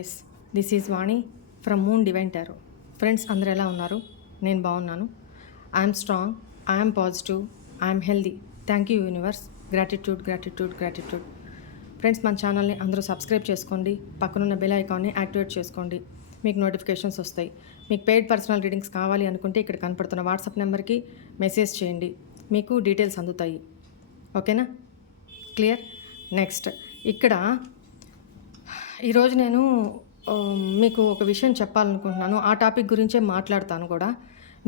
Yes, this is Vani from Moon Divine Tarot. Friends అందరూ ఎలా ఉన్నారు? నేను బాగున్నాను. I'm strong, I'm positive, I'm healthy. Thank you universe. Gratitude gratitude gratitude. Friends, మన ఛానల్ని అందరూ సబ్స్క్రైబ్ చేసుకోండి. పక్కనున్న బెల్ ఐకాన్ని యాక్టివేట్ చేసుకోండి. మీకు నోటిఫికేషన్స్ వస్తాయి. మీకు పెయిడ్ పర్సనల్ రీడింగ్స్ కావాలి అనుకుంటే ఇక్కడ కనపడుతున్న వాట్సాప్ నెంబర్కి మెసేజ్ చేయండి. మీకు డీటెయిల్స్ అందుతాయి. ఓకేనా? క్లియర్? నెక్స్ట్, ఇక్కడ ఈరోజు నేను మీకు ఒక విషయం చెప్పాలనుకుంటున్నాను. ఆ టాపిక్ గురించే మాట్లాడతాను కూడా.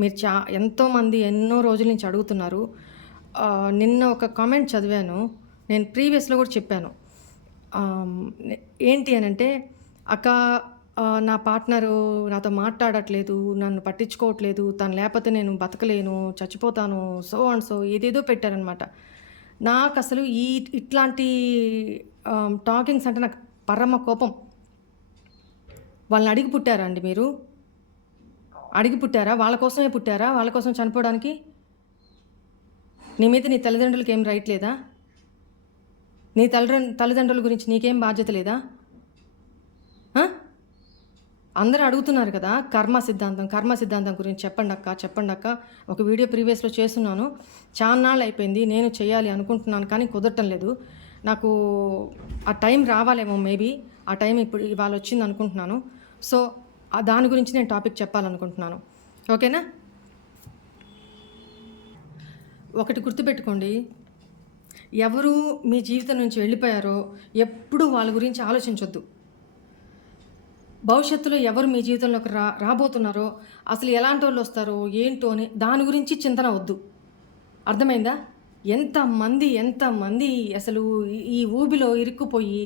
మీరు ఎంతోమంది ఎన్నో రోజుల నుంచి అడుగుతున్నారు. నిన్న ఒక కామెంట్ చదివాను, నేను ప్రీవియస్లో కూడా చెప్పాను. ఏంటి అని అంటే, అక్క నా పార్ట్నరు నాతో మాట్లాడట్లేదు, నన్ను పట్టించుకోవట్లేదు, తను లేకపోతే నేను బతకలేను, చచ్చిపోతాను, సో అండ్ సో ఏదేదో పెట్టారనమాట. నాకు అసలు ఇట్లాంటి టాకింగ్స్ అంటే నాకు పరమ కోపం. వాళ్ళని అడిగి పుట్టారా అండి? మీరు అడిగి పుట్టారా? వాళ్ళ కోసమే పుట్టారా? వాళ్ళ కోసం చనిపోవడానికి? నీ మీద నీ తల్లిదండ్రులకి ఏం రైట్ లేదా? నీ తల్లిదండ్రుల గురించి నీకేం బాధ్యత లేదా? అందరూ అడుగుతున్నారు కదా, కర్మ సిద్ధాంతం గురించి చెప్పండి అక్క. ఒక వీడియో ప్రీవియస్లో చేస్తున్నాను, చాన్నాళ్ళు అయిపోయింది. నేను చేయాలి అనుకుంటున్నాను కానీ కుదరటం లేదు. నాకు ఆ టైం రావాలేమో, మేబీ ఆ టైం ఇప్పుడు ఇవాళ వచ్చింది అనుకుంటున్నాను. సో దాని గురించి నేను టాపిక్ చెప్పాలనుకుంటున్నాను. ఓకేనా? ఒకటి గుర్తుపెట్టుకోండి, ఎవరు మీ జీవితం నుంచి వెళ్ళిపోయారో ఎప్పుడూ వాళ్ళ గురించి ఆలోచించొద్దు. భవిష్యత్తులో ఎవరు మీ జీవితంలోకి రాబోతున్నారో, అసలు ఎలాంటి వాళ్ళు వస్తారో ఏంటో అని దాని గురించి చింతన వద్దు. అర్థమైందా? ఎంతమంది అసలు ఈ ఊబిలో ఇరుక్కుపోయి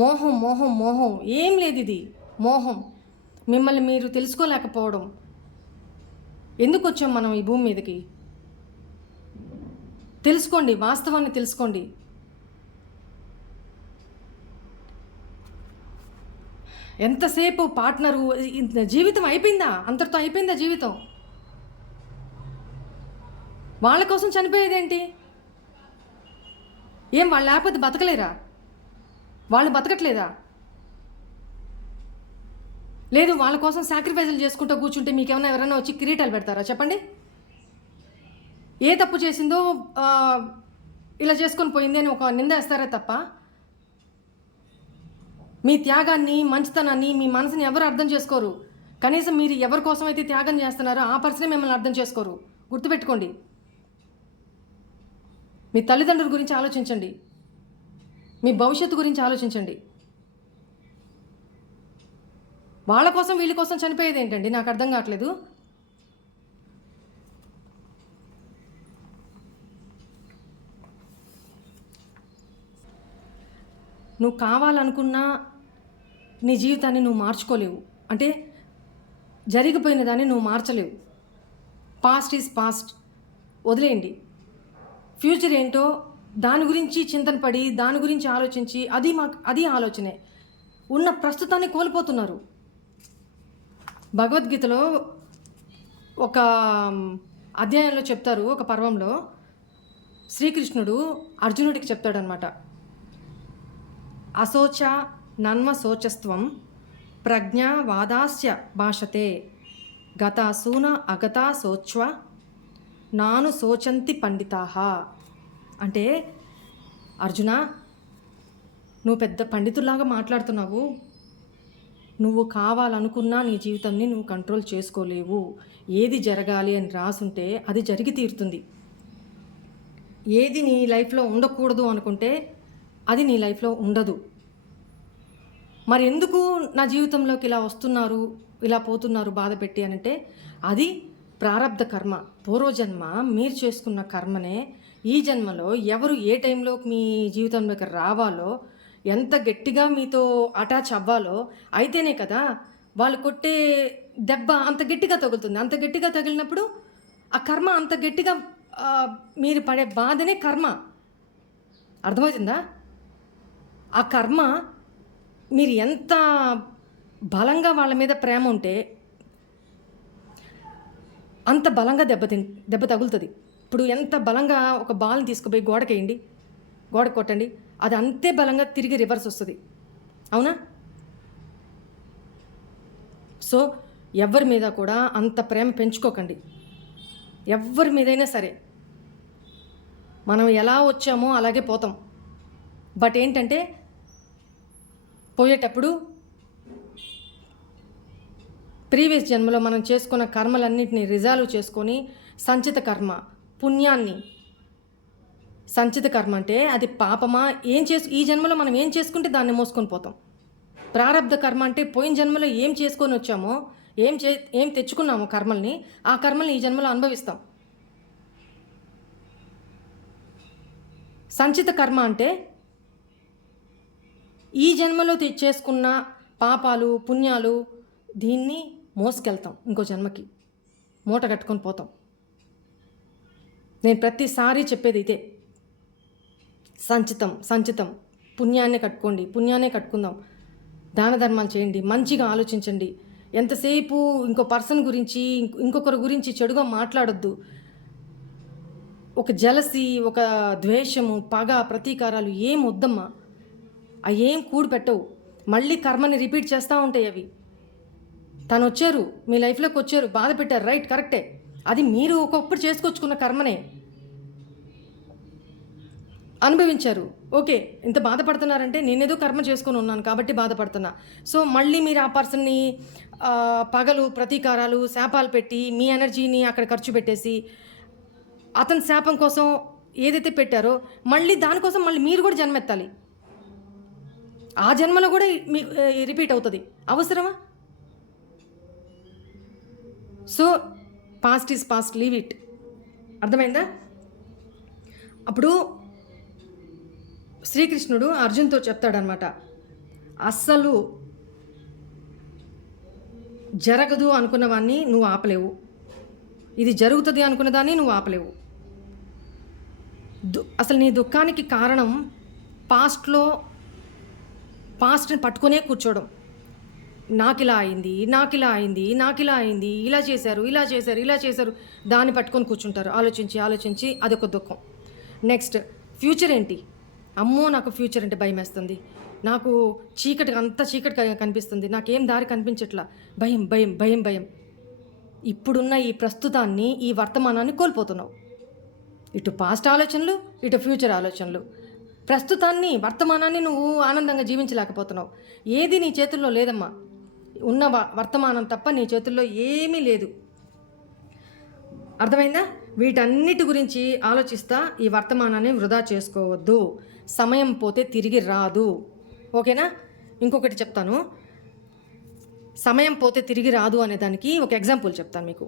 మోహం ఏం లేదు. ఇది మోహం. మిమ్మల్ని మీరు తెలుసుకోలేకపోవడం. ఎందుకు వచ్చాం మనం ఈ భూమి మీదకి? తెలుసుకోండి, వాస్తవాన్ని తెలుసుకోండి. ఎంతసేపు పార్ట్నరు, జీవితం అయిపోయిందా? అంతటితో అయిపోయిందా జీవితం? వాళ్ళ కోసం చనిపోయేదేంటి? ఏం వాళ్ళు లేకపోతే బతకలేరా? వాళ్ళు బతకట్లేదా? లేదు, వాళ్ళ కోసం సాక్రిఫైజులు చేసుకుంటూ కూర్చుంటే మీకేమైనా ఎవరైనా వచ్చి కిరీటాలు పెడతారా? చెప్పండి. ఏ తప్పు చేసిందో ఇలా చేసుకొని పోయింది అని ఒక నింద వేస్తారే తప్ప, మీ త్యాగాన్ని, మంచితనాన్ని, మీ మనసుని ఎవరు అర్థం చేసుకోరు. కనీసం మీరు ఎవరి కోసం అయితే త్యాగం చేస్తున్నారో ఆ పర్సనే మిమ్మల్ని అర్థం చేసుకోరు. గుర్తుపెట్టుకోండి. మీ తల్లిదండ్రుల గురించి ఆలోచించండి, మీ భవిష్యత్తు గురించి ఆలోచించండి. వాళ్ళ కోసం వీళ్ళ కోసం చనిపోయేది ఏంటండి? నాకు అర్థం కావట్లేదు. నువ్వు కావాలనుకున్నా నీ జీవితాన్ని నువ్వు మార్చుకోలేవు. అంటే జరిగిపోయిన దాన్ని నువ్వు మార్చలేవు. పాస్ట్ ఈజ్ పాస్ట్, వదిలేయండి. ఫ్యూచర్ ఏంటో దాని గురించి చింతన పడి, దాని గురించి ఆలోచించి అది ఆలోచనే. ఉన్న ప్రస్తుతాన్ని కోల్పోతున్నారు. భగవద్గీతలో ఒక అధ్యాయంలో చెప్తారు, ఒక పర్వంలో శ్రీకృష్ణుడు అర్జునుడికి చెప్తాడనమాట. అశోచ నన్మ శోచస్త్వం ప్రజ్ఞా వాదాస్య భాషతే గతాసూన అగతా శోచ్వ నాను శోచంతి పండితాహ. అంటే అర్జున, నువ్వు పెద్ద పండితుల్లాగా మాట్లాడుతున్నావు. నువ్వు కావాలనుకున్నా నీ జీవితాన్ని నువ్వు కంట్రోల్ చేసుకోలేవు. ఏది జరగాలి అని రాసుంటే అది జరిగి తీరుతుంది. ఏది నీ లైఫ్లో ఉండకూడదు అనుకుంటే అది నీ లైఫ్లో ఉండదు. మరి ఎందుకు నా జీవితంలోకి ఇలా వస్తున్నారు, ఇలా పోతున్నారు బాధ పెట్టి అనంటే, అది ప్రారబ్ధ కర్మ. పూర్వజన్మ మీరు చేసుకున్న కర్మనే ఈ జన్మలో ఎవరు ఏ టైంలో మీ జీవితంలోకి రావాలో, ఎంత గట్టిగా మీతో అటాచ్ అవ్వాలో అయితేనే కదా వాళ్ళు కొట్టే దెబ్బ అంత గట్టిగా తగులుతుంది. అంత గట్టిగా తగిలినప్పుడు ఆ కర్మ అంత గట్టిగా మీరు పడే బాధనే కర్మ. అర్థమవుతుందా? ఆ కర్మ మీరు ఎంత బలంగా వాళ్ళ మీద ప్రేమ ఉంటే అంత బలంగా దెబ్బ తగులుతుంది. ఇప్పుడు ఎంత బలంగా ఒక బాల్ని తీసుకుపోయి గోడకు కొట్టండి, అది అంతే బలంగా తిరిగి రివర్స్ వస్తుంది. అవునా? సో ఎవరి మీద కూడా అంత ప్రేమ పెంచుకోకండి. ఎవరి మీదైనా సరే మనం ఎలా వచ్చామో అలాగే పోతాం. బట్ ఏంటంటే పోయేటప్పుడు ప్రీవియస్ జన్మలో మనం చేసుకున్న కర్మలన్నింటినీ రిజాల్వ్ చేసుకొని సంచిత కర్మ పుణ్యాన్ని, సంచిత కర్మ అంటే అది పాపమా, ఈ జన్మలో మనం ఏం చేసుకుంటే దాన్ని మోసుకొని పోతాం. ప్రారబ్ధ కర్మ అంటే పోయిన జన్మలో ఏం చేసుకొని వచ్చామో, ఏం తెచ్చుకున్నామో కర్మల్ని, ఆ కర్మల్ని ఈ జన్మలో అనుభవిస్తాం. సంచిత కర్మ అంటే ఈ జన్మలో చేసుకున్న పాపాలు పుణ్యాలు దీన్ని మోసుకెళ్తాం, ఇంకో జన్మకి మూట కట్టుకొని పోతాం. నేను ప్రతిసారి చెప్పేది ఇదే, సంచితం పుణ్యాన్నే కట్టుకోండి, పుణ్యాన్నే కట్టుకుందాం. దాన ధర్మాలు చేయండి, మంచిగా ఆలోచించండి. ఎంతసేపు ఇంకో పర్సన్ గురించి ఇంకొకరి గురించి చెడుగా మాట్లాడొద్దు. ఒక జలసి, ఒక ద్వేషము, పగ, ప్రతీకారాలు ఏం వద్దమ్మా. అవి ఏం కూడి పెట్టవు, మళ్ళీ కర్మని రిపీట్ చేస్తూ ఉంటాయి అవి. తను వచ్చారు, మీ లైఫ్లోకి వచ్చారు, బాధ పెట్టారు, రైట్, కరెక్టే. అది మీరు ఒకప్పుడు చేసుకొచ్చుకున్న కర్మనే అనుభవించారు. ఓకే, ఇంత బాధపడుతున్నారంటే నేనేదో కర్మ చేసుకొని ఉన్నాను కాబట్టి బాధపడుతున్నా. సో మళ్ళీ మీరు ఆ పర్సన్ని పగలు, ప్రతీకారాలు, శాపాలు పెట్టి మీ ఎనర్జీని అక్కడ ఖర్చు పెట్టేసి అతని శాపం కోసం ఏదైతే పెట్టారో మళ్ళీ దానికోసం మళ్ళీ మీరు కూడా జన్మెత్తాలి. ఆ జన్మలో కూడా మీకు రిపీట్ అవుతుంది. అవసరమా? So past is past, leave it. అర్థమైందా? అప్పుడు శ్రీకృష్ణుడు అర్జున్తో చెప్తాడనమాట, అస్సలు జరగదు అనుకున్నవాన్ని నువ్వు ఆపలేవు, ఇది జరుగుతుంది అనుకున్న దాన్ని నువ్వు ఆపలేవు. అసలు నీ దుఃఖానికి కారణం పాస్ట్ని పట్టుకునే కూర్చోవడం. నాకు ఇలా అయింది, ఇలా చేశారు, దాన్ని పట్టుకొని కూర్చుంటారు. ఆలోచించి అదొక దుఃఖం. నెక్స్ట్ ఫ్యూచర్ ఏంటి? అమ్మో నాకు ఫ్యూచర్ అంటే భయం వేస్తుంది, నాకు అంతా చీకటి కనిపిస్తుంది, నాకేం దారి కనిపించట్లా, భయం. ఇప్పుడున్న ఈ ప్రస్తుతాన్ని, ఈ వర్తమానాన్ని కోల్పోతున్నావు. ఇటు పాస్ట్ ఆలోచనలు, ఇటు ఫ్యూచర్ ఆలోచనలు. ప్రస్తుతాన్ని, వర్తమానాన్ని నువ్వు ఆనందంగా జీవించలేకపోతున్నావు. ఏది నీ చేతుల్లో లేదమ్మా. ఉన్న వర్తమానం తప్ప నీ చేతుల్లో ఏమీ లేదు. అర్థమైందా? వీటన్నిటి గురించి ఆలోచిస్తా ఈ వర్తమానాన్ని వృధా చేసుకోవద్దు. సమయం పోతే తిరిగి రాదు. ఓకేనా? ఇంకొకటి చెప్తాను, సమయం పోతే తిరిగి రాదు అనే దానికి ఒక ఎగ్జాంపుల్ చెప్తాను మీకు.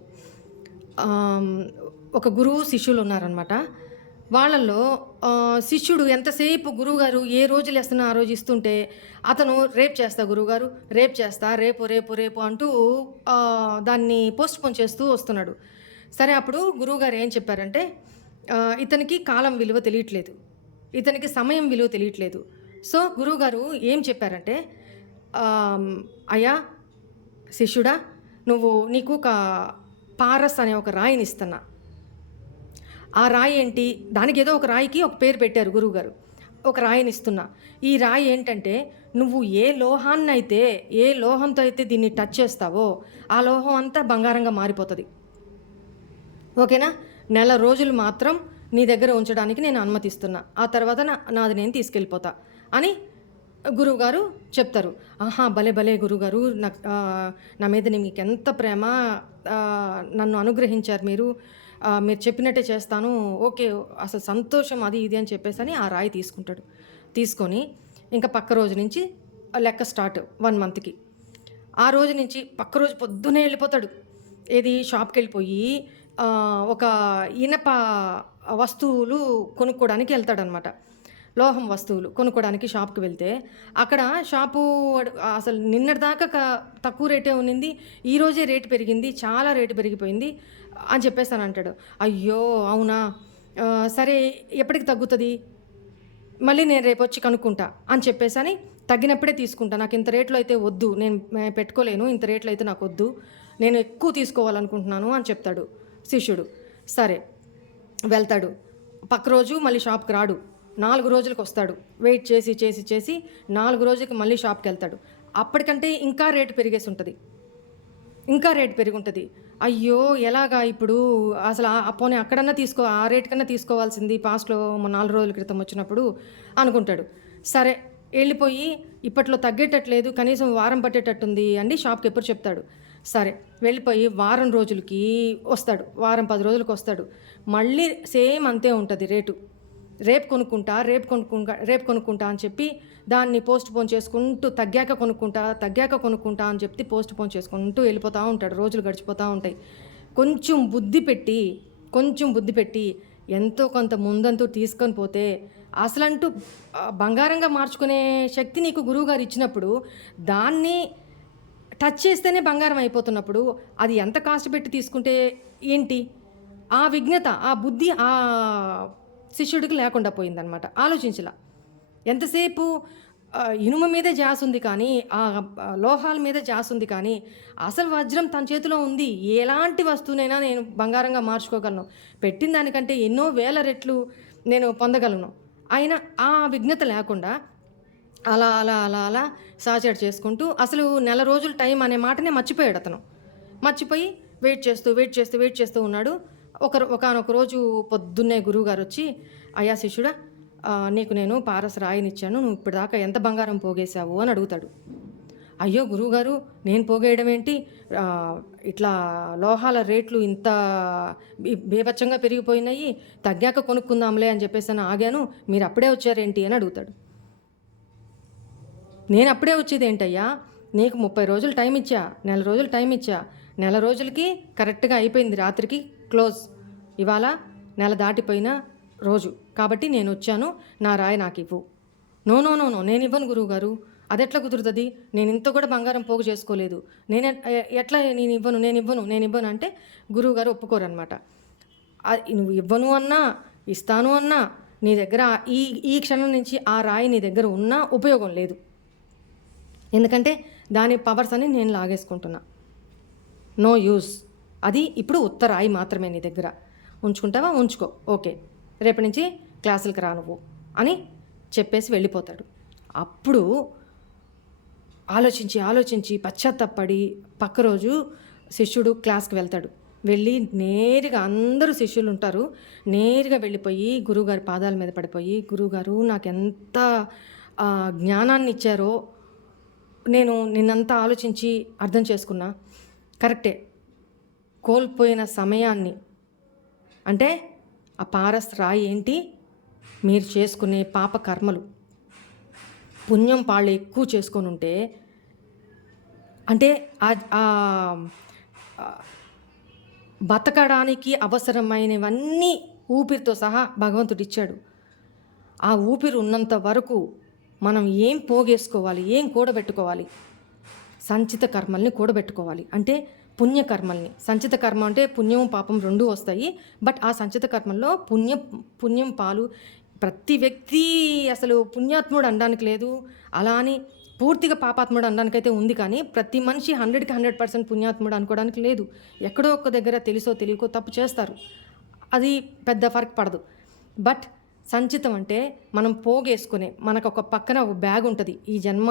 ఒక గురువు శిష్యులు ఉన్నారనమాట. వాళ్ళల్లో శిష్యుడు ఎంతసేపు గురువుగారు ఏ రోజులు వేస్తున్నా ఆ రోజు ఇస్తుంటే అతను రేపు చేస్తా గురువుగారు, రేపు అంటూ దాన్ని పోస్ట్పోన్ చేస్తూ వస్తున్నాడు. సరే, అప్పుడు గురువుగారు ఏం చెప్పారంటే, ఇతనికి కాలం విలువ తెలియట్లేదు, ఇతనికి సమయం విలువ తెలియట్లేదు. సో గురువుగారు ఏం చెప్పారంటే, అయ్యా శిష్యుడా, నీకు ఒక పారస్ అనే ఒక రాయిని ఇస్తున్నా. ఆ రాయి ఏంటి? దానికి ఏదో ఒక రాయికి ఒక పేరు పెట్టారు గురువుగారు. ఒక రాయిని ఇస్తున్నా. ఈ రాయి ఏంటంటే, నువ్వు ఏ లోహంతో అయితే దీన్ని టచ్ చేస్తావో ఆ లోహం అంతా బంగారంగా మారిపోతుంది. ఓకేనా? నెల రోజులు మాత్రం నీ దగ్గర ఉంచడానికి నేను అనుమతిస్తున్నా, ఆ తర్వాత నాది నేను తీసుకెళ్ళిపోతా అని గురువుగారు చెప్తారు. ఆహా, భలే గురువుగారు, నా మీద మీకు ఎంత ప్రేమ, నన్ను అనుగ్రహించారు మీరు చెప్పినట్టే చేస్తాను, ఓకే, అసలు సంతోషం, అది ఇది అని చెప్పేసి అని ఆ రాయి తీసుకుంటాడు. తీసుకొని ఇంకా పక్క రోజు నుంచి లెక్క స్టార్ట్ 1 మంత్కి. ఆ రోజు నుంచి పక్క రోజు పొద్దునే వెళ్ళిపోతాడు. షాప్కి వెళ్ళిపోయి ఒక ఇనప వస్తువులు కొనుక్కోవడానికి వెళ్తాడనమాట. లోహం వస్తువులు కొనుక్కోవడానికి షాప్కి వెళ్తే అక్కడ షాపు అసలు నిన్నటిదాకా తక్కువ రేటే ఉన్నింది, ఈరోజే రేటు పెరిగింది, చాలా రేటు పెరిగిపోయింది అని చెప్పేస్తాను అంటాడు. అయ్యో అవునా, సరే ఎప్పటికి తగ్గుతుంది, మళ్ళీ నేను రేపు వచ్చి కనుక్కుంటా అని చెప్పేసి తగ్గినప్పుడే తీసుకుంటా, నాకు ఇంత రేట్లో అయితే వద్దు, నేను పెట్టుకోలేను, ఇంత రేట్లో అయితే నాకు వద్దు, నేను ఎక్కువ తీసుకోవాలనుకుంటున్నాను అని చెప్తాడు శిష్యుడు. సరే వెళ్తాడు. పక్క రోజు మళ్ళీ షాప్కి రాడు, 4 రోజులకు వస్తాడు. వెయిట్ చేసి 4 రోజులకి మళ్ళీ షాప్కి వెళ్తాడు. అప్పటికంటే ఇంకా రేటు పెరిగేసి ఉంటుంది. ఇంకా రేట్ పెరుగుంటుంది. అయ్యో! ఎలాగా ఇప్పుడు అసలు పోనీ అక్కడన్నా ఆ రేట్ కన్నా తీసుకోవాల్సింది పాస్ట్‌లో 4 రోజుల క్రితం వచ్చినప్పుడు అనుకుంటాడు. సరే ఎళ్ళిపోయి ఇప్పట్లో తగ్గేటట్లేదు, కనీసం వారం పట్టేటట్టుంది అండి షాప్‌కి ఎప్పుడు చెప్తాడు. సరే వెళ్ళిపోయి వారం రోజులకి వస్తాడు. వారం 10 రోజులకొస్తాడు. మళ్ళీ సేమ్ అంతే ఉంటది రేటు. రేపు కొనుక్కుంటా అని చెప్పి దాన్ని పోస్ట్‌పోన్ చేసుకుంటూ తగ్గాక కొనుక్కుంటా అని చెప్పి పోస్ట్‌పోన్ చేసుకుంటూ వెళ్ళిపోతా ఉంటాడు. రోజులు గడిచిపోతా ఉంటాయి. కొంచెం బుద్ధి పెట్టి ఎంతో కొంత ముందంతు తీసుకొని పోతే అసలంటూ బంగారంగా మార్చుకునే శక్తి నీకు గురువుగారు ఇచ్చినప్పుడు, దాన్ని టచ్ చేస్తేనే బంగారం అయిపోతున్నప్పుడు అది ఎంత కాస్ట్ పెట్టి తీసుకుంటే ఏంటి? ఆ విజ్ఞత, ఆ బుద్ధి శిష్యుడికి లేకుండా పోయిందనమాట. ఆలోచించలా. ఎంతసేపు ఇనుము మీదే ధ్యాసుంది కానీ, లోహాల మీద ధ్యాసుంది కానీ, అసలు వజ్రం తన చేతిలో ఉంది. ఎలాంటి వస్తువునైనా నేను బంగారంగా మార్చుకోగలను. పెట్టిన దానికంటే ఎన్నో వేల రెట్లు నేను పొందగలను. అయినా ఆ విజ్ఞత లేకుండా అలా సాచాడు చేసుకుంటూ అసలు నెల రోజులు టైం అనే మాటనే మర్చిపోయాడు అతను. మర్చిపోయి వెయిట్ చేస్తూ ఉన్నాడు. ఒకానొక రోజు పొద్దున్నే గురువుగారు వచ్చి, అయ్యా శిష్యుడా, నీకు నేను పారస్ రాయినిచ్చాను, నువ్వు ఇప్పటిదాకా ఎంత బంగారం పోగేశావు అని అడుగుతాడు. అయ్యో గురువుగారు, నేను పోగేయడం ఏంటి, ఇట్లా లోహాల రేట్లు ఇంత బీభత్సంగా పెరిగిపోయినాయి, తగ్గాక కొనుక్కుందాంలే అని చెప్పేసి ఆగాను, మీరు అప్పుడే వచ్చారేంటి అని అడుగుతాడు. నేను అప్పుడే వచ్చేది ఏంటయ్యా, నీకు 30 రోజులు టైం ఇచ్చా, నెల రోజులు టైం ఇచ్చా, నెల రోజులకి కరెక్ట్గా అయిపోయింది, రాత్రికి క్లోజ్, ఇవాళ నెల దాటిపోయిన రోజు కాబట్టి నేను వచ్చాను, నా రాయి నాకు ఇవ్వు. నో నేను ఇవ్వను గురువుగారు, అదెట్లా కుదురుతుంది, నేను ఇంత కూడా బంగారం పోగు చేసుకోలేదు, ఎట్లా నేను ఇవ్వను అంటే గురువుగారు ఒప్పుకోరనమాట. నువ్వు ఇవ్వను అన్నా ఇస్తాను అన్నా నీ దగ్గర ఈ క్షణం నుంచి ఆ రాయి నీ దగ్గర ఉన్నా ఉపయోగం లేదు. ఎందుకంటే దాని పవర్స్ అని నేను లాగేసుకుంటున్నా. No use. అది ఇప్పుడు రాయి మాత్రమే నీ దగ్గర. ఉంచుకుంటావా, ఉంచుకో, ఓకే, రేపటి నుంచి క్లాసులకు రా నువ్వు అని చెప్పేసి వెళ్ళిపోతాడు. అప్పుడు ఆలోచించి పశ్చాత్తపడి పక్క రోజు శిష్యుడు క్లాస్కి వెళ్తాడు. వెళ్ళి నేరుగా, అందరూ శిష్యులు ఉంటారు, నేరుగా వెళ్ళిపోయి గురువుగారి పాదాల మీద పడిపోయి, గురువుగారు నాకు ఎంత జ్ఞానాన్ని ఇచ్చారో నేను నిన్నంతా ఆలోచించి అర్థం చేసుకున్నా. కరెక్టే, కోల్పోయిన సమయాన్ని, అంటే ఆ పారస్ రాయి ఏంటి, మీరు చేసుకునే పాప కర్మలు, పుణ్యం పాళ్ళు ఎక్కువ చేసుకొని ఉంటే, అంటే బతకడానికి అవసరమైనవన్నీ ఊపిరితో సహా భగవంతుడు ఇచ్చాడు. ఆ ఊపిరి ఉన్నంత వరకు మనం ఏం పోగేసుకోవాలి, ఏం కూడబెట్టుకోవాలి, సంచిత కర్మల్ని కూడబెట్టుకోవాలి. అంటే పుణ్యకర్మల్ని. సంచిత కర్మ అంటే పుణ్యం పాపం రెండూ వస్తాయి. బట్ ఆ సంచిత కర్మల్లో పుణ్యం పాలు. ప్రతి వ్యక్తి అసలు పుణ్యాత్ముడు అనడానికి లేదు, అలా అని పూర్తిగా పాపాత్ముడు అనడానికైతే ఉంది, కానీ ప్రతి మనిషి 100కి 100% పుణ్యాత్ముడు అనుకోవడానికి లేదు. ఎక్కడో ఒక్క దగ్గర తెలుసో తెలియకో తప్పు చేస్తారు, అది పెద్ద ఫరక్ పడదు. బట్ సంచితం అంటే మనం పోగేసుకునే, మనకు ఒక పక్కన ఒక బ్యాగ్ ఉంటుంది. ఈ జన్మ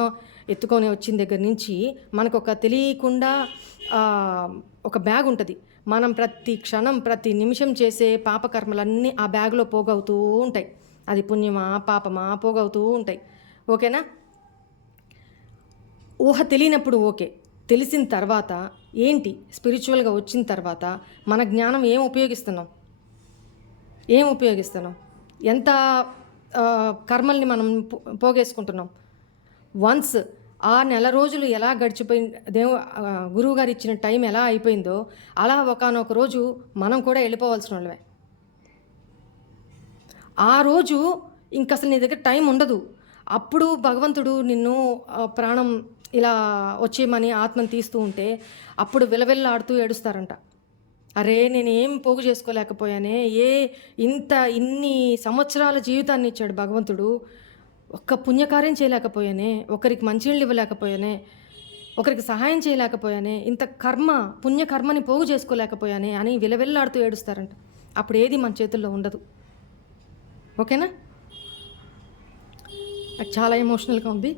ఎత్తుకొని వచ్చిన దగ్గర నుంచి మనకు ఒక తెలియకుండా ఒక బ్యాగ్ ఉంటుంది. మనం ప్రతి క్షణం ప్రతి నిమిషం చేసే పాపకర్మలన్నీ ఆ బ్యాగ్లో పోగవుతూ ఉంటాయి. అది పుణ్యమా పాపమా పోగవుతూ ఉంటాయి. ఓకేనా? ఊహ తెలియనప్పుడు ఓకే, తెలిసిన తర్వాత ఏంటి, స్పిరిచువల్గా వచ్చిన తర్వాత మన జ్ఞానం ఏం ఉపయోగిస్తున్నాం, ఎంత కర్మల్ని మనం పోగేసుకుంటున్నాం. వన్స్ ఆ నెల రోజులు ఎలా గురువుగారు ఇచ్చిన టైం ఎలా అయిపోయిందో అలా ఒకానొక రోజు మనం కూడా వెళ్ళిపోవాల్సిన వాళ్ళమే. ఆ రోజు ఇంకసలు నీ దగ్గర టైం ఉండదు. అప్పుడు భగవంతుడు నిన్ను ప్రాణం ఇలా వచ్చేయమని ఆత్మను తీస్తూ ఉంటే అప్పుడు విలవిల్లాడుతూ ఏడుస్తారంట. అరే నేనేం పోగు చేసుకోలేకపోయానే, ఇన్ని సంవత్సరాల జీవితాన్ని ఇచ్చాడు భగవంతుడు, ఒక్క పుణ్యకార్యం చేయలేకపోయానే, ఒకరికి మంచినీళ్ళు ఇవ్వలేకపోయానే, ఒకరికి సహాయం చేయలేకపోయానే, ఇంత పుణ్యకర్మని పోగు చేసుకోలేకపోయానే అని విలవిల్లాడుతూ ఏడుస్తారంట. అప్పుడు ఏది మన చేతుల్లో ఉండదు. ఓకేనా? నాకు చాలా ఎమోషనల్గా ఉంది.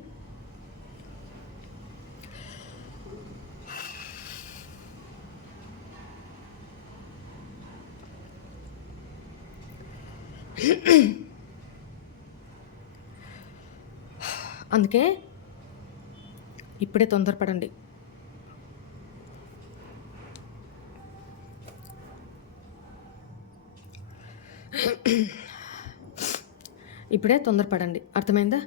అందుకే ఇప్పుడే తొందరపడండి. ఇప్పుడే తొందరపడండి. అర్థమైందా?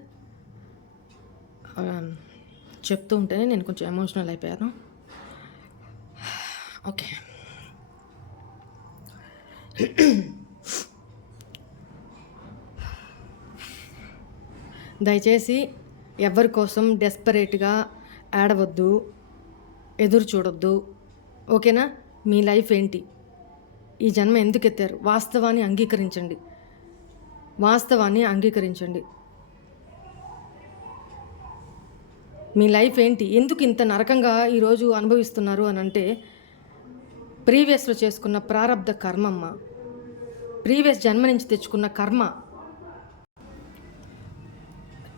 చెప్తూ ఉంటేనే నేను కొంచెం ఎమోషనల్ అయిపోయాను. ఓకే. దయచేసి ఎవరి కోసం డెస్పరేట్గా ఏడవద్దు, ఎదురు చూడొద్దు. ఓకేనా? మీ లైఫ్ ఏంటి, ఈ జన్మ ఎందుకు ఎత్తారు, వాస్తవాన్ని అంగీకరించండి. వాస్తవాన్ని అంగీకరించండి. మీ లైఫ్ ఏంటి, ఎందుకు ఇంత నరకంగా ఈరోజు అనుభవిస్తున్నారు అని అంటే ప్రీవియస్లో చేసుకున్న ప్రారబ్ధ కర్మమ్మ, ప్రీవియస్ జన్మ నుంచి తెచ్చుకున్న కర్మ.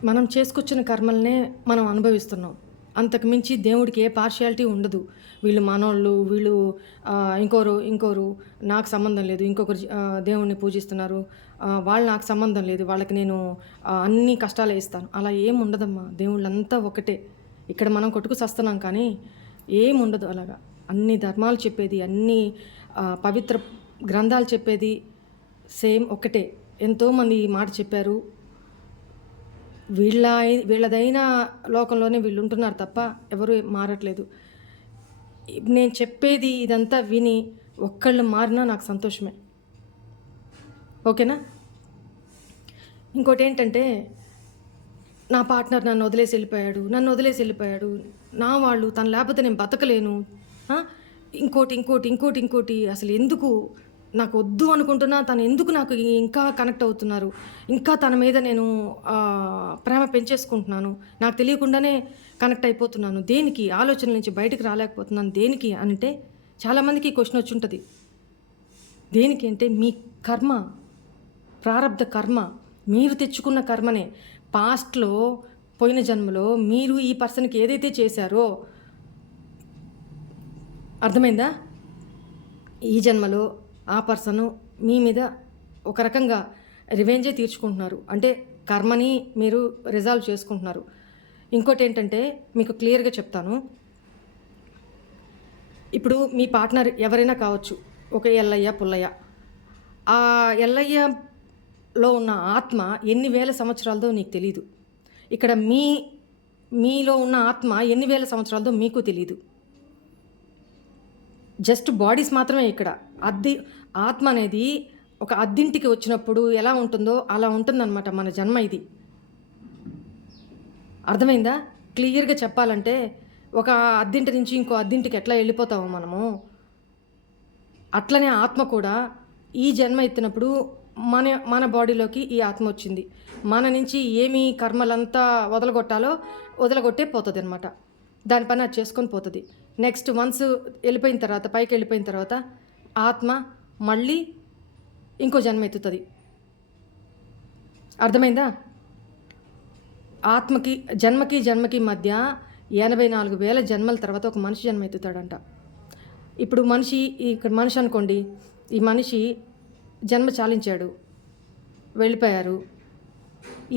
మనం చేసుకొచ్చిన కర్మలనే మనం అనుభవిస్తున్నాం. అంతకుమించి దేవుడికి ఏ పార్షియాలిటీ ఉండదు. వీళ్ళు మనోళ్ళు, వీళ్ళు ఇంకోరు నాకు సంబంధం లేదు, ఇంకొకరు దేవుణ్ణి పూజిస్తున్నారు, వాళ్ళు నాకు సంబంధం లేదు, వాళ్ళకి నేను అన్ని కష్టాలే ఇస్తాను, అలా ఏం ఉండదమ్మా. దేవుళ్ళంతా ఒకటే. ఇక్కడ మనం కొట్టుకు సస్తున్నాం కానీ ఏముండదు అలాగా. అన్ని ధర్మాలు చెప్పేది, అన్ని పవిత్ర గ్రంథాలు చెప్పేది సేమ్ ఒకటే. ఎంతోమంది ఈ మాట చెప్పారు. వీళ్ళదైన లోకంలోనే వీళ్ళు ఉంటున్నారు తప్ప ఎవరు మారట్లేదు. నేను చెప్పేది ఇదంతా విని ఒక్కళ్ళు మారినా నాకు సంతోషమే. ఓకేనా? ఇంకోటి ఏంటంటే, నా పార్ట్నర్ నన్ను వదిలేసి వెళ్ళిపోయాడు, నా వాళ్ళు తను లేకపోతే నేను బతకలేను, ఇంకోటి అసలు ఎందుకు నాకు వద్దు అనుకుంటున్నా, తను ఎందుకు నాకు ఇంకా కనెక్ట్ అవుతున్నారు, ఇంకా తన మీద నేను ప్రేమ పెంచేసుకుంటున్నాను, నాకు తెలియకుండానే కనెక్ట్ అయిపోతున్నాను, దేనికి, ఆలోచన నుంచి బయటకు రాలేకపోతున్నాను దేనికి అంటే చాలామందికి క్వశ్చన్ వచ్చి ఉంటుంది. దేనికి అంటే మీ కర్మ, ప్రారబ్ధ కర్మ, మీరు తెచ్చుకున్న కర్మనే. పాస్ట్లో, పోయిన జన్మలో మీరు ఈ పర్సన్కి ఏదైతే చేశారో, అర్థమైందా? ఈ జన్మలో ఆ పర్సను మీ మీద ఒక రకంగా రివెంజే తీర్చుకుంటున్నారు. అంటే కర్మని మీరు రిజాల్వ్ చేసుకుంటున్నారు. ఇంకోటి ఏంటంటే మీకు క్లియర్గా చెప్తాను. ఇప్పుడు మీ పార్ట్నర్ ఎవరైనా కావచ్చు, ఒక ఎల్లయ్య పుల్లయ్య. ఆ ఎల్లయ్యలో ఉన్న ఆత్మ ఎన్ని వేల సంవత్సరాలదో నీకు తెలీదు. ఇక్కడ మీలో ఉన్న ఆత్మ ఎన్ని వేల సంవత్సరాలదో మీకు తెలీదు. జస్ట్ బాడీస్ మాత్రమే ఇక్కడ. ఆత్మ అనేది ఒక అద్దింటికి వచ్చినప్పుడు ఎలా ఉంటుందో అలా ఉంటుందన్నమాట మన జన్మ ఇది. అర్థమైందా? క్లియర్గా చెప్పాలంటే, ఒక అద్దింటి నుంచి ఇంకో అద్దింటికి ఎట్లా వెళ్ళిపోతామో మనము, అట్లనే ఆత్మ కూడా ఈ జన్మ ఎత్తినప్పుడు మన బాడీలోకి ఈ ఆత్మ వచ్చింది. మన నుంచి ఏమి కర్మలంతా వదలగొట్టే పోతుంది అనమాట. దాని పని అది చేసుకొని పోతుంది. నెక్స్ట్ వన్స్ వెళ్ళిపోయిన తర్వాత, పైకి వెళ్ళిపోయిన తర్వాత ఆత్మ మళ్ళీ ఇంకో జన్మ ఎత్తుతుంది. అర్థమైందా? ఆత్మకి జన్మకి మధ్య 84,000 జన్మల తర్వాత ఒక మనిషి జన్మ ఎత్తుతాడంట. ఇప్పుడు ఇక్కడ మనిషి అనుకోండి, ఈ మనిషి జన్మ చాలించాడు, వెళ్ళిపోయారు.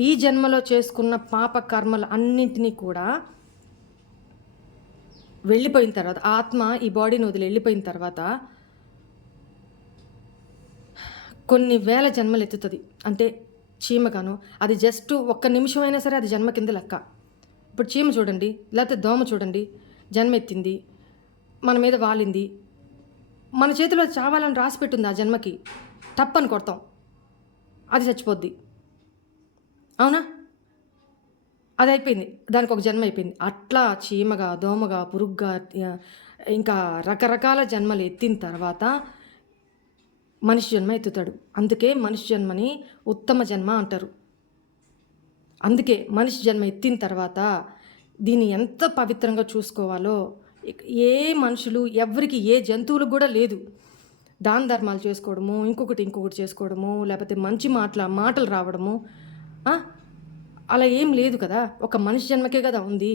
ఈ జన్మలో చేసుకున్న పాప కర్మలు అన్నింటినీ కూడా వెళ్ళిపోయిన తర్వాత, ఆత్మ ఈ బాడీని వదిలి వెళ్ళిపోయిన తర్వాత కొన్ని వేల జన్మలు ఎత్తుతుంది. అంటే చీమగాను, అది జస్ట్ ఒక్క నిమిషమైనా సరే అది జన్మ కింద లెక్క. ఇప్పుడు చీమ చూడండి, లేకపోతే దోమ చూడండి, జన్మ ఎత్తింది, మన మీద వాలింది, మన చేతిలో చావాలని రాసి పెట్టింది. ఆ జన్మకి టప్పని కొడతాం, అది చచ్చిపోద్ది. అవునా? అది అయిపోయింది, దానికి ఒక జన్మ అయిపోయింది. అట్లా చీమగా, దోమగా, పురుగుగా, ఇంకా రకరకాల జన్మలు ఎత్తిన తర్వాత మనిషి జన్మ ఎత్తుతాడు. అందుకే మనిషి జన్మని ఉత్తమ జన్మ అంటారు. అందుకే మనిషి జన్మ ఎత్తిన తర్వాత దీన్ని ఎంత పవిత్రంగా చూసుకోవాలో ఏ మనుషులు ఎవరికి, ఏ జంతువులకు కూడా లేదు. దాన ధర్మాలు చేసుకోవడము, ఇంకొకటి చేసుకోవడము, లేకపోతే మంచి మాటలు రావడము, అలా ఏం లేదు కదా. ఒక మనిషి జన్మకే కదా ఉంది.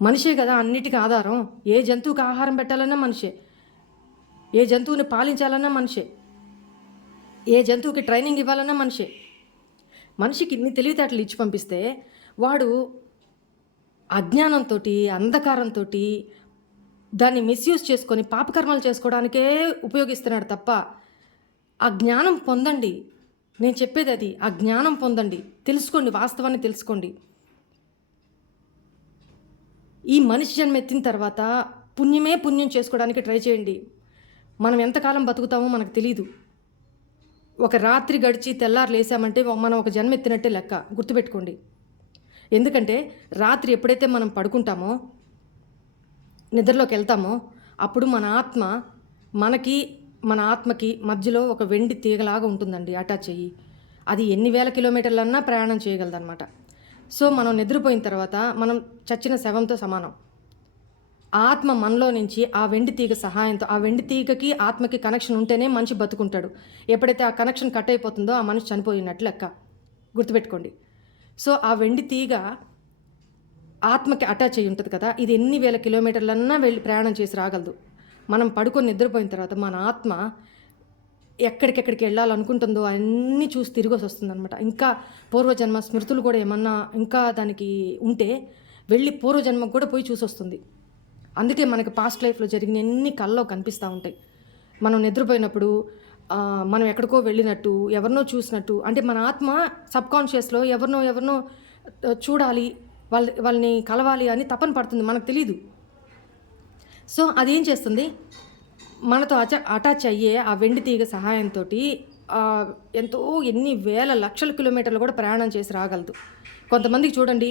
మనిషే కదా అన్నిటికీ ఆధారం. ఏ జంతువుకి ఆహారం పెట్టాలన్నా మనిషే, ఏ జంతువుని పాలించాలన్నా మనిషే. ఏ జంతువుకి ట్రైనింగ్ ఇవ్వాలన్నా మనిషికి ఇన్ని తెలివితేటలు ఇచ్చి పంపిస్తే వాడు అజ్ఞానంతో, అంధకారంతో దాన్ని మిస్యూజ్ చేసుకొని పాపకర్మలు చేసుకోవడానికే ఉపయోగిస్తున్నాడు తప్ప, ఆ జ్ఞానం పొందండి. నేను చెప్పేది అది, ఆ జ్ఞానం పొందండి, తెలుసుకోండి, వాస్తవాన్ని తెలుసుకోండి. ఈ మనిషి జన్మ ఎత్తిన తర్వాత పుణ్యం చేసుకోవడానికి ట్రై చేయండి. మనం ఎంతకాలం బతుకుతామో మనకు తెలీదు. ఒక రాత్రి గడిచి తెల్లారు లేసామంటే మనం ఒక జన్మ ఎత్తినట్టే లెక్క, గుర్తుపెట్టుకోండి. ఎందుకంటే రాత్రి ఎప్పుడైతే మనం పడుకుంటామో, నిద్రలోకి వెళ్తామో, అప్పుడు మన ఆత్మకి మధ్యలో ఒక వెండి తీగలాగా ఉంటుందండి, అటాచ్ అయ్యి. అది ఎన్ని వేల కిలోమీటర్లన్నా ప్రయాణం చేయగలదన్నమాట. సో మనం నిద్రపోయిన తర్వాత మనం చచ్చిన శవంతో సమానం. ఆత్మ మనలో నుంచి ఆ వెండి తీగ సహాయంతో, ఆ వెండి తీగకి ఆత్మకి కనెక్షన్ ఉంటేనే మనిషి బతుకుంటాడు. ఎప్పుడైతే ఆ కనెక్షన్ కట్ అయిపోతుందో ఆ మనిషి చనిపోయినట్లు లెక్క, గుర్తుపెట్టుకోండి. సో ఆ వెండి తీగ ఆత్మకి అటాచ్ అయ్యి ఉంటుంది కదా, ఇది ఎన్ని వేల కిలోమీటర్లన్నా వెళ్ళి ప్రయాణం చేసి రాగలదు. మనం పడుకొని నిద్రపోయిన తర్వాత మన ఆత్మ ఎక్కడికెక్కడికి వెళ్ళాలనుకుంటుందో అన్నీ చూసి తిరిగి వస్తుంది అనమాట. ఇంకా పూర్వజన్మ స్మృతులు కూడా ఏమన్నా ఇంకా దానికి ఉంటే వెళ్ళి పూర్వజన్మకు కూడా పోయి చూసి వస్తుంది. అందుకే మనకి పాస్ట్ లైఫ్లో జరిగిన ఎన్ని కల్లో కనిపిస్తూ ఉంటాయి. మనం నిద్రపోయినప్పుడు మనం ఎక్కడికో వెళ్ళినట్టు, ఎవరినో చూసినట్టు, అంటే మన ఆత్మ సబ్కాన్షియస్లో ఎవరినో చూడాలి, వాళ్ళని కలవాలి అని తపన పడుతుంది, మనకు తెలీదు. సో అదేం చేస్తుంది, మనతో అటాచ్ అయ్యే ఆ వెండి తీగ సహాయంతో ఎంతో ఎన్ని వేల లక్షల కిలోమీటర్లు కూడా ప్రయాణం చేసి రాగలదు. కొంతమందికి చూడండి,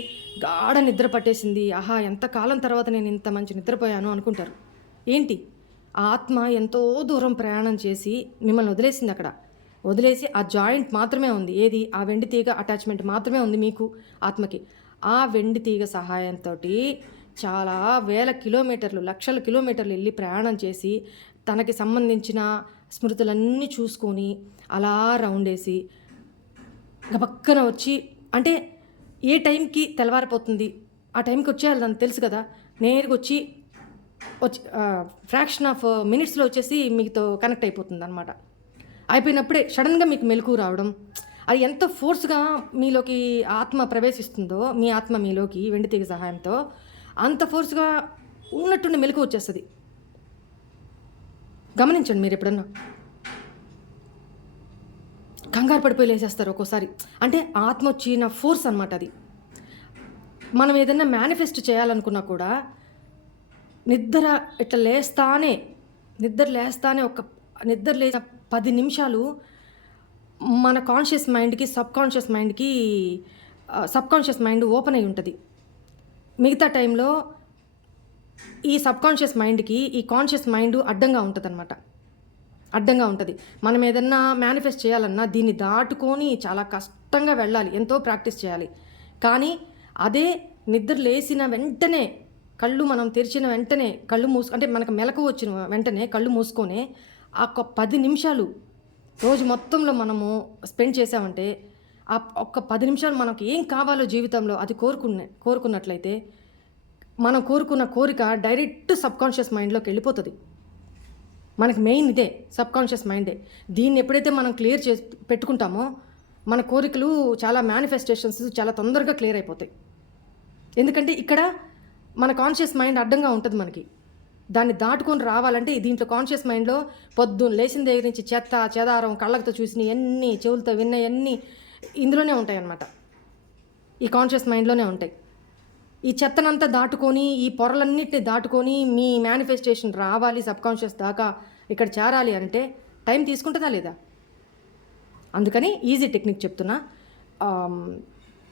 గాఢ నిద్ర పట్టేసింది, ఆహా ఎంతకాలం తర్వాత నేను ఇంత మంచి నిద్రపోయాను అనుకుంటారు. ఏంటి, ఆ ఆత్మ ఎంతో దూరం ప్రయాణం చేసి మిమ్మల్ని వదిలేసింది. అక్కడ వదిలేసి ఆ జాయింట్ మాత్రమే ఉంది, ఏది, ఆ వెండి తీగ అటాచ్మెంట్ మాత్రమే ఉంది మీకు ఆత్మకి. ఆ వెండి తీగ సహాయంతో చాలా వేల కిలోమీటర్లు, లక్షల కిలోమీటర్లు వెళ్ళి ప్రయాణం చేసి తనకి సంబంధించిన స్మృతులన్నీ చూసుకొని అలా రౌండ్ వేసి గబక్కన వచ్చి, అంటే ఏ టైంకి తెల్లవారిపోతుంది ఆ టైంకి వచ్చేయాలి దానికి తెలుసు కదా, నేరుగా వచ్చి ఫ్రాక్షన్ ఆఫ్ మినిట్స్లో వచ్చేసి మీతో కనెక్ట్ అయిపోతుంది అనమాట. అయిపోయినప్పుడే సడన్గా మీకు మెలకువ రావడం, అది ఎంత ఫోర్స్గా మీలోకి ఆత్మ ప్రవేశిస్తుందో, మీ ఆత్మ మీలోకి వెండి తీగ సహాయంతో అంత ఫోర్స్గా ఉన్నట్టుండి మెలకువ వచ్చేస్తుంది. గమనించండి, మీరు ఎప్పుడన్నా కంగారు పడిపోయి లేచేస్తారు ఒక్కోసారి. అంటే ఆత్మ వచ్చిన ఫోర్స్ అనమాట అది. మనం ఏదైనా మేనిఫెస్ట్ చేయాలనుకున్నా కూడా నిద్ర లేస్తానే ఒక నిద్ర లేచిన 10 నిమిషాలు మన కాన్షియస్ మైండ్కి సబ్ కాన్షియస్ మైండ్ ఓపెన్ అయి ఉంటుంది. మిగతా టైంలో ఈ సబ్ కాన్షియస్ మైండ్కి ఈ కాన్షియస్ మైండ్ అడ్డంగా ఉంటుంది. మనం ఏదన్నా మేనిఫెస్ట్ చేయాలన్నా దీన్ని దాటుకొని చాలా కష్టంగా వెళ్ళాలి, ఎంతో ప్రాక్టీస్ చేయాలి. కానీ అదే నిద్ర లేచిన వెంటనే, కళ్ళు మనం తెరిచిన వెంటనే, అంటే మనకు మెలకు వచ్చిన వెంటనే కళ్ళు మూసుకొని ఆ 10 నిమిషాలు రోజు మొత్తంలో మనము స్పెండ్ చేసామంటే, ఆ ఒక్క 10 నిమిషాలు మనకు ఏం కావాలో జీవితంలో అది కోరుకున్నట్లయితే మనం కోరుకున్న కోరిక డైరెక్ట్ సబ్కాన్షియస్ మైండ్లోకి వెళ్ళిపోతుంది. మనకి మెయిన్ ఇదే, సబ్కాన్షియస్ మైండే. దీన్ని ఎప్పుడైతే మనం క్లియర్ చేసి పెట్టుకుంటామో మన కోరికలు చాలా మేనిఫెస్టేషన్స్ చాలా తొందరగా క్లియర్ అయిపోతాయి. ఎందుకంటే ఇక్కడ మన కాన్షియస్ మైండ్ అడ్డంగా ఉంటుంది మనకి. దాన్ని దాటుకొని రావాలంటే దీంట్లో కాన్షియస్ మైండ్లో పొద్దున్న లేచిన దగ్గర నుంచి చెదారం, కళ్ళతో చూసినవి అన్నీ, చెవులతో విన్నవన్నీ ఇందులోనే ఉంటాయి అన్నమాట. ఈ కాన్షియస్ మైండ్లోనే ఉంటాయి. ఈ చెత్తనంతా దాటుకొని, ఈ పొరలన్నిటిని దాటుకొని మీ మేనిఫెస్టేషన్ రావాలి సబ్కాన్షియస్ దాకా, ఇక్కడ చేరాలి అంటే టైం తీసుకుంటుందా లేదా? అందుకని ఈజీ టెక్నిక్ చెప్తున్నా.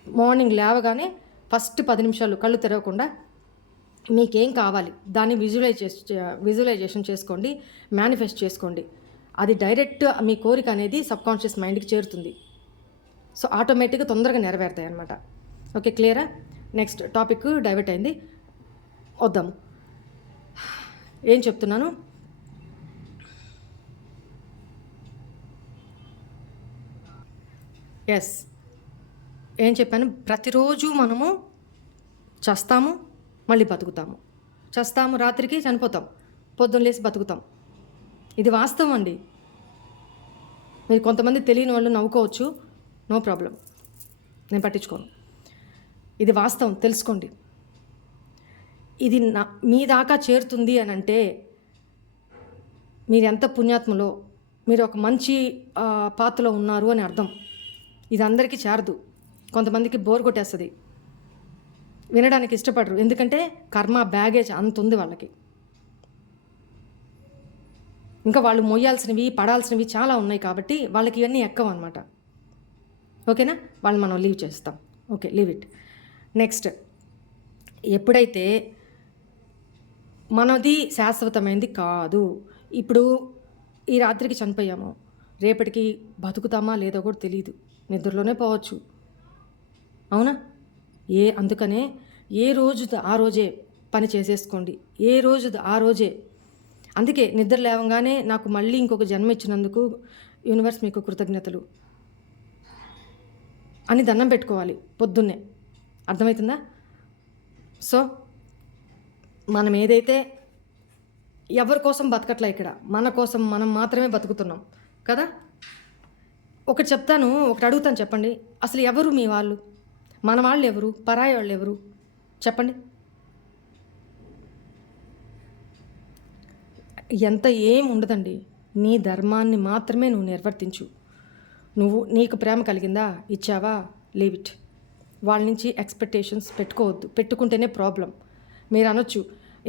మార్నింగ్ లేవగానే ఫస్ట్ 10 నిమిషాలు కళ్ళు తెరవకుండా మీకేం కావాలి దాన్ని విజువలైజేషన్ చేసుకోండి, మేనిఫెస్ట్ చేసుకోండి. అది డైరెక్ట్ మీ కోరిక అనేది సబ్కాన్షియస్ మైండ్కి చేరుతుంది. సో ఆటోమేటిక్గా తొందరగా నెరవేరుతాయి అన్నమాట. ఓకే, క్లియరా? నెక్స్ట్ టాపిక్ డైవర్ట్ అయింది, వద్దాము. ఏం చెప్తున్నాను, ఏం చెప్పాను, ప్రతిరోజు మనము చస్తాము, మళ్ళీ బతుకుతాము, చస్తాము, రాత్రికి చనిపోతాం, పొద్దున్న లేసి బతుకుతాం. ఇది వాస్తవం అండి. మీరు కొంతమంది తెలియని వాళ్ళు నవ్వుకోవచ్చు, నో ప్రాబ్లం, నేను పట్టించుకోను. ఇది వాస్తవం, తెలుసుకోండి. ఇది మీ దాకా చేరుతుంది అని అంటే మీరు ఎంత పుణ్యాత్మలో, మీరు ఒక మంచి పాత్రలో ఉన్నారు అని అర్థం. ఇది అందరికీ చేరదు, కొంతమందికి బోర్ కొట్టేస్తుంది, వినడానికి ఇష్టపడరు. ఎందుకంటే కర్మ బ్యాగేజ్ అంత ఉంది వాళ్ళకి. ఇంకా వాళ్ళు మోయాల్సినవి, పడాల్సినవి చాలా ఉన్నాయి కాబట్టి వాళ్ళకి ఇవన్నీ ఎక్కవు అనమాట. ఓకేనా? వాళ్ళు మనం లీవ్ చేస్తాం. Okay, leave it. నెక్స్ట్, ఎప్పుడైతే మనది శాశ్వతమైంది కాదు, ఇప్పుడు ఈ రాత్రికి చనిపోయాము, రేపటికి బతుకుతామా లేదో కూడా తెలియదు, నిద్రలోనే పోవచ్చు. అవునా? అందుకనే ఏ రోజు ఆ రోజే పని చేసేసుకోండి, ఏ రోజు ఆ రోజే. అందుకే నిద్ర లేవగానే నాకు మళ్ళీ ఇంకొక జన్మ ఇచ్చినందుకు యూనివర్స్ మీకు కృతజ్ఞతలు అని దండం పెట్టుకోవాలి పొద్దున్నే. అర్థమవుతుందా? సో మనం ఏదైతే ఎవరి కోసం బతకట్లే, ఇక్కడ మన కోసం మనం మాత్రమే బతుకుతున్నాం కదా. ఒకటి చెప్తాను, ఒకటి అడుగుతాను, చెప్పండి. అసలు ఎవరు మీ వాళ్ళు? మన వాళ్ళు ఎవరు? పరాయి వాళ్ళు ఎవరు? చెప్పండి. ఎంత ఏం ఉండదండి, నీ ధర్మాన్ని మాత్రమే నువ్వు నిర్వర్తించు. నీకు ప్రేమ కలిగిందా, ఇచ్చావా, లీవ్ ఇట్. వాళ్ళ నుంచి ఎక్స్పెక్టేషన్స్ పెట్టుకోవద్దు, పెట్టుకుంటేనే ప్రాబ్లం. మీరు అనొచ్చు,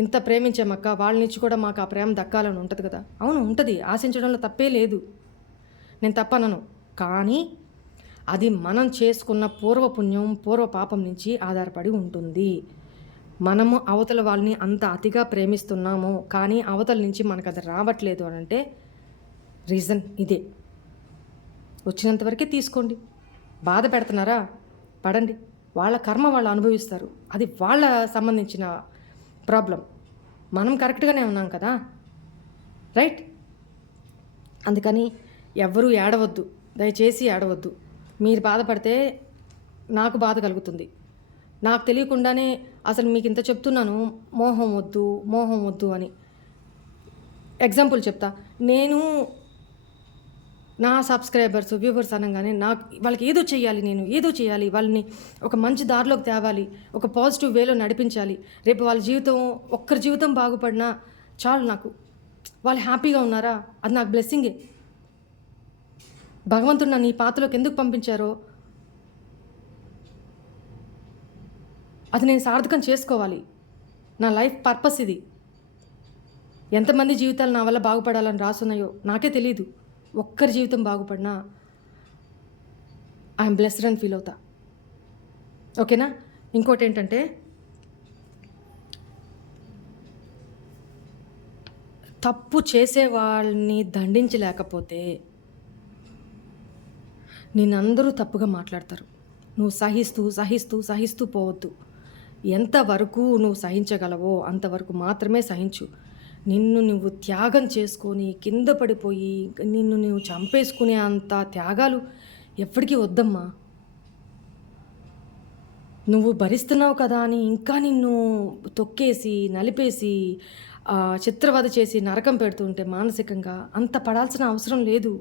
ఇంత ప్రేమించామక్క, వాళ్ళ నుంచి కూడా మాకు ఆ ప్రేమ దక్కాలని ఉంటుంది కదా. అవును, ఉంటుంది, ఆశించడంలో తప్పే లేదు, నేను తప్పనను. కానీ అది మనం చేసుకున్న పూర్వపుణ్యం, పూర్వ పాపం నుంచి ఆధారపడి ఉంటుంది. మనము అవతల వాళ్ళని అంత అతిగా ప్రేమిస్తున్నాము, కానీ అవతల నుంచి మనకు అది రావట్లేదు అని అంటే రీజన్ ఇదే. వచ్చినంతవరకే తీసుకోండి. బాధ పెడుతున్నారా, పడండి, వాళ్ళ కర్మ వాళ్ళు అనుభవిస్తారు, అది వాళ్ళ సంబంధించిన ప్రాబ్లం. మనం కరెక్ట్గానే ఉన్నాం కదా, రైట్? అందుకని ఎవ్వరూ ఏడవద్దు, దయచేసి ఏడవద్దు. మీరు బాధపడితే నాకు బాధ కలుగుతుంది. నాకు తెలియకుండానే అసలు మీకు ఇంత చెప్తున్నాను, మోహం వద్దు, మోహం వద్దు అని. ఎగ్జాంపుల్ చెప్తా. నేను నా సబ్స్క్రైబర్స్, వ్యూవర్స్ అనగానే వాళ్ళకి ఏదో చేయాలి, నేను ఏదో చేయాలి, వాళ్ళని ఒక మంచి దారిలోకి తేవాలి, ఒక పాజిటివ్ వేలో నడిపించాలి. రేపు వాళ్ళ జీవితం, ఒక్కరి జీవితం బాగుపడినా చాలు నాకు. వాళ్ళు హ్యాపీగా ఉన్నారా, అది నాకు బ్లెస్సింగే. భగవంతుడు నన్ను ఈ పాత్రలోకి ఎందుకు పంపించారో అది నేను సార్థకం చేసుకోవాలి. నా లైఫ్ పర్పస్ ఇది. ఎంతమంది జీవితాలు నా వల్ల బాగుపడాలని రాసున్నాయో నాకే తెలియదు. ఒక్కరి జీవితం బాగుపడినా ఐఎమ్ బ్లెస్డ్ అని ఫీల్ అవుతా. ఓకేనా? ఇంకోటి ఏంటంటే, తప్పు చేసే వాళ్ళని దండించలేకపోతే నిన్నందరూ తప్పుగా మాట్లాడతారు. నువ్వు సహిస్తూ సహిస్తూ సహిస్తూ పోవద్దు. ఎంతవరకు నువ్వు సహించగలవో అంతవరకు మాత్రమే సహించు. నిన్ను నువ్వు త్యాగం చేసుకొని కింద పడిపోయి నిన్ను నువ్వు చంపేసుకునే అంత త్యాగాలు ఎప్పటికీ వద్దమ్మా. నువ్వు భరిస్తున్నావు కదా అని ఇంకా నిన్ను తొక్కేసి నలిపేసి చిత్రవద చేసి నరకం పెడుతుంటే మానసికంగా అంత పడాల్సిన అవసరం లేదు.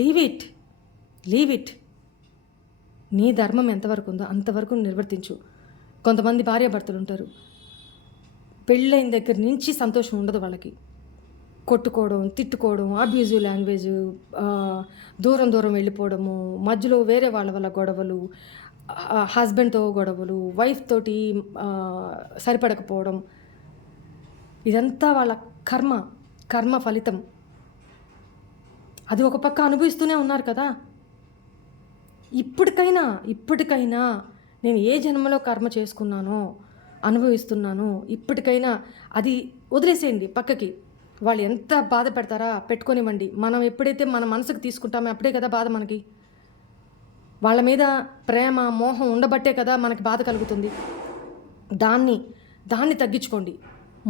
Leave it, leave it. నీ ధర్మం ఎంతవరకు ఉందో అంతవరకు నిర్వర్తించు. కొంతమంది భార్యాభర్తలు ఉంటారు, పెళ్ళైన దగ్గర నుంచి సంతోషం ఉండదు వాళ్ళకి. కొట్టుకోవడం, తిట్టుకోవడం, అబ్యూజివ్ లాంగ్వేజ్, దూరం దూరం వెళ్ళిపోవడము, మధ్యలో వేరే వాళ్ళ వల్ల గొడవలు, హస్బెండ్తో గొడవలు, వైఫ్ తోటి సరిపడకపోవడం, ఇదంతా వాళ్ళ కర్మ ఫలితం. అది ఒక పక్క అనుభవిస్తూనే ఉన్నారు కదా. ఇప్పటికైనా నేను ఏ జన్మలో కర్మ చేసుకున్నానో అనుభవిస్తున్నాను, ఇప్పటికైనా అది వదిలేసేయండి పక్కకి. వాళ్ళు ఎంత బాధ పెడతారా పెట్టుకోనివ్వండి. మనం ఎప్పుడైతే మన మనసుకు తీసుకుంటామో అప్పుడే కదా బాధ మనకి. వాళ్ళ మీద ప్రేమ, మోహం ఉండబట్టే కదా మనకి బాధ కలుగుతుంది. దాన్ని తగ్గించుకోండి.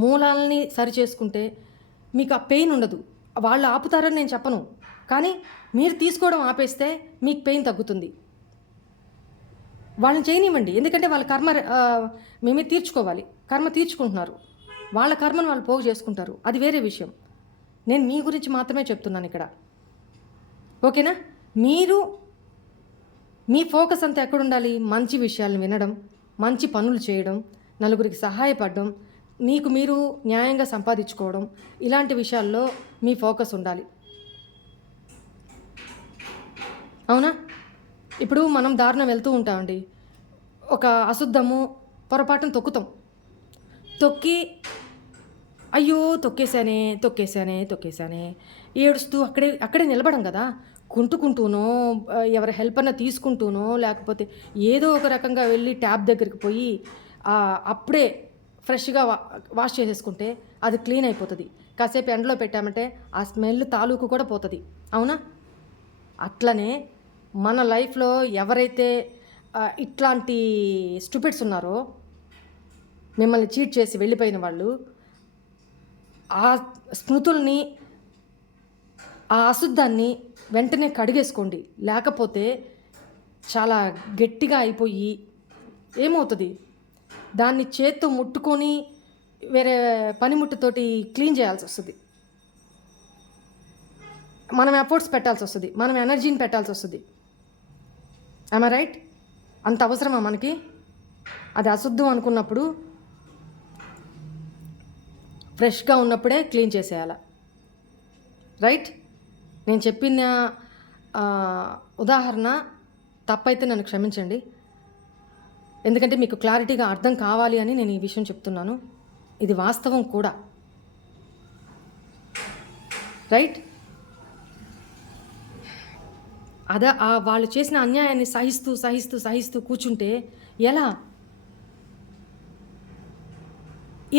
మూలాలని సరి చేసుకుంటే మీకు ఆ పెయిన్ ఉండదు. వాళ్ళు ఆపుతారని నేను చెప్పను, కానీ మీరు తీసుకోవడం ఆపేస్తే మీకు పెయిన్ తగ్గుతుంది. వాళ్ళని చేయనివ్వండి, ఎందుకంటే వాళ్ళ కర్మ మేమే తీర్చుకోవాలి. కర్మ తీర్చుకుంటున్నారు, వాళ్ళ కర్మను వాళ్ళు పోగు చేసుకుంటారు, అది వేరే విషయం. నేను మీ గురించి మాత్రమే చెప్తున్నాను ఇక్కడ. ఓకేనా? మీరు మీ ఫోకస్ అంతా ఎక్కడ ఉండాలి? మంచి విషయాలను వినడం, మంచి పనులు చేయడం, నలుగురికి సహాయపడడం, మీకు మీరు న్యాయంగా సంపాదించుకోవడం, ఇలాంటి విషయాల్లో మీ ఫోకస్ ఉండాలి. అవునా? ఇప్పుడు మనం దారిన వెళ్తూ ఉంటామండి, ఒక అశుద్ధము పొరపాటున తొక్కుతాం. తొక్కి అయ్యో తొక్కేశానే ఏడుస్తూ అక్కడే నిలబడం కదా. కుంటుకుంటూనో ఎవరి హెల్ప్ అన్నా తీసుకుంటూనో లేకపోతే ఏదో ఒక రకంగా వెళ్ళి ట్యాప్ దగ్గరికి పోయి అప్పుడే ఫ్రెష్గా వాష్ చేసేసుకుంటే అది క్లీన్ అయిపోతుంది. కాసేపు ఎండలో పెట్టామంటే ఆ స్మెల్ తాలూకు కూడా పోతుంది. అవునా? అట్లనే మన లైఫ్లో ఎవరైతే ఇట్లాంటి స్టూపిడ్స్ ఉన్నారో, మిమ్మల్ని చీట్ చేసి వెళ్ళిపోయిన వాళ్ళు, ఆ స్మృతుల్ని, ఆ అశుద్ధాన్ని వెంటనే కడిగేసుకోండి. లేకపోతే చాలా గట్టిగా అయిపోయి ఏమవుతుంది, దాన్ని చేత్తో ముట్టుకొని వేరే పనిముట్టుతోటి క్లీన్ చేయాల్సి వస్తుంది. మనం ఎఫర్ట్స్ పెట్టాల్సి వస్తుంది, మనం ఎనర్జీని పెట్టాల్సి వస్తుంది. I'm right? అంత అవసరమా మనకి? అది అశుద్ధం అనుకున్నప్పుడు ఫ్రెష్గా ఉన్నప్పుడే క్లీన్ చేసేయాలి. రైట్? నేను చెప్పిన ఉదాహరణ తప్పైతే నన్ను క్షమించండి. ఎందుకంటే మీకు క్లారిటీగా అర్థం కావాలి అని నేను ఈ విషయం చెప్తున్నాను. ఇది వాస్తవం కూడా. రైట్? వాళ్ళు చేసిన అన్యాయాన్ని సహిస్తూ కూర్చుంటే ఎలా?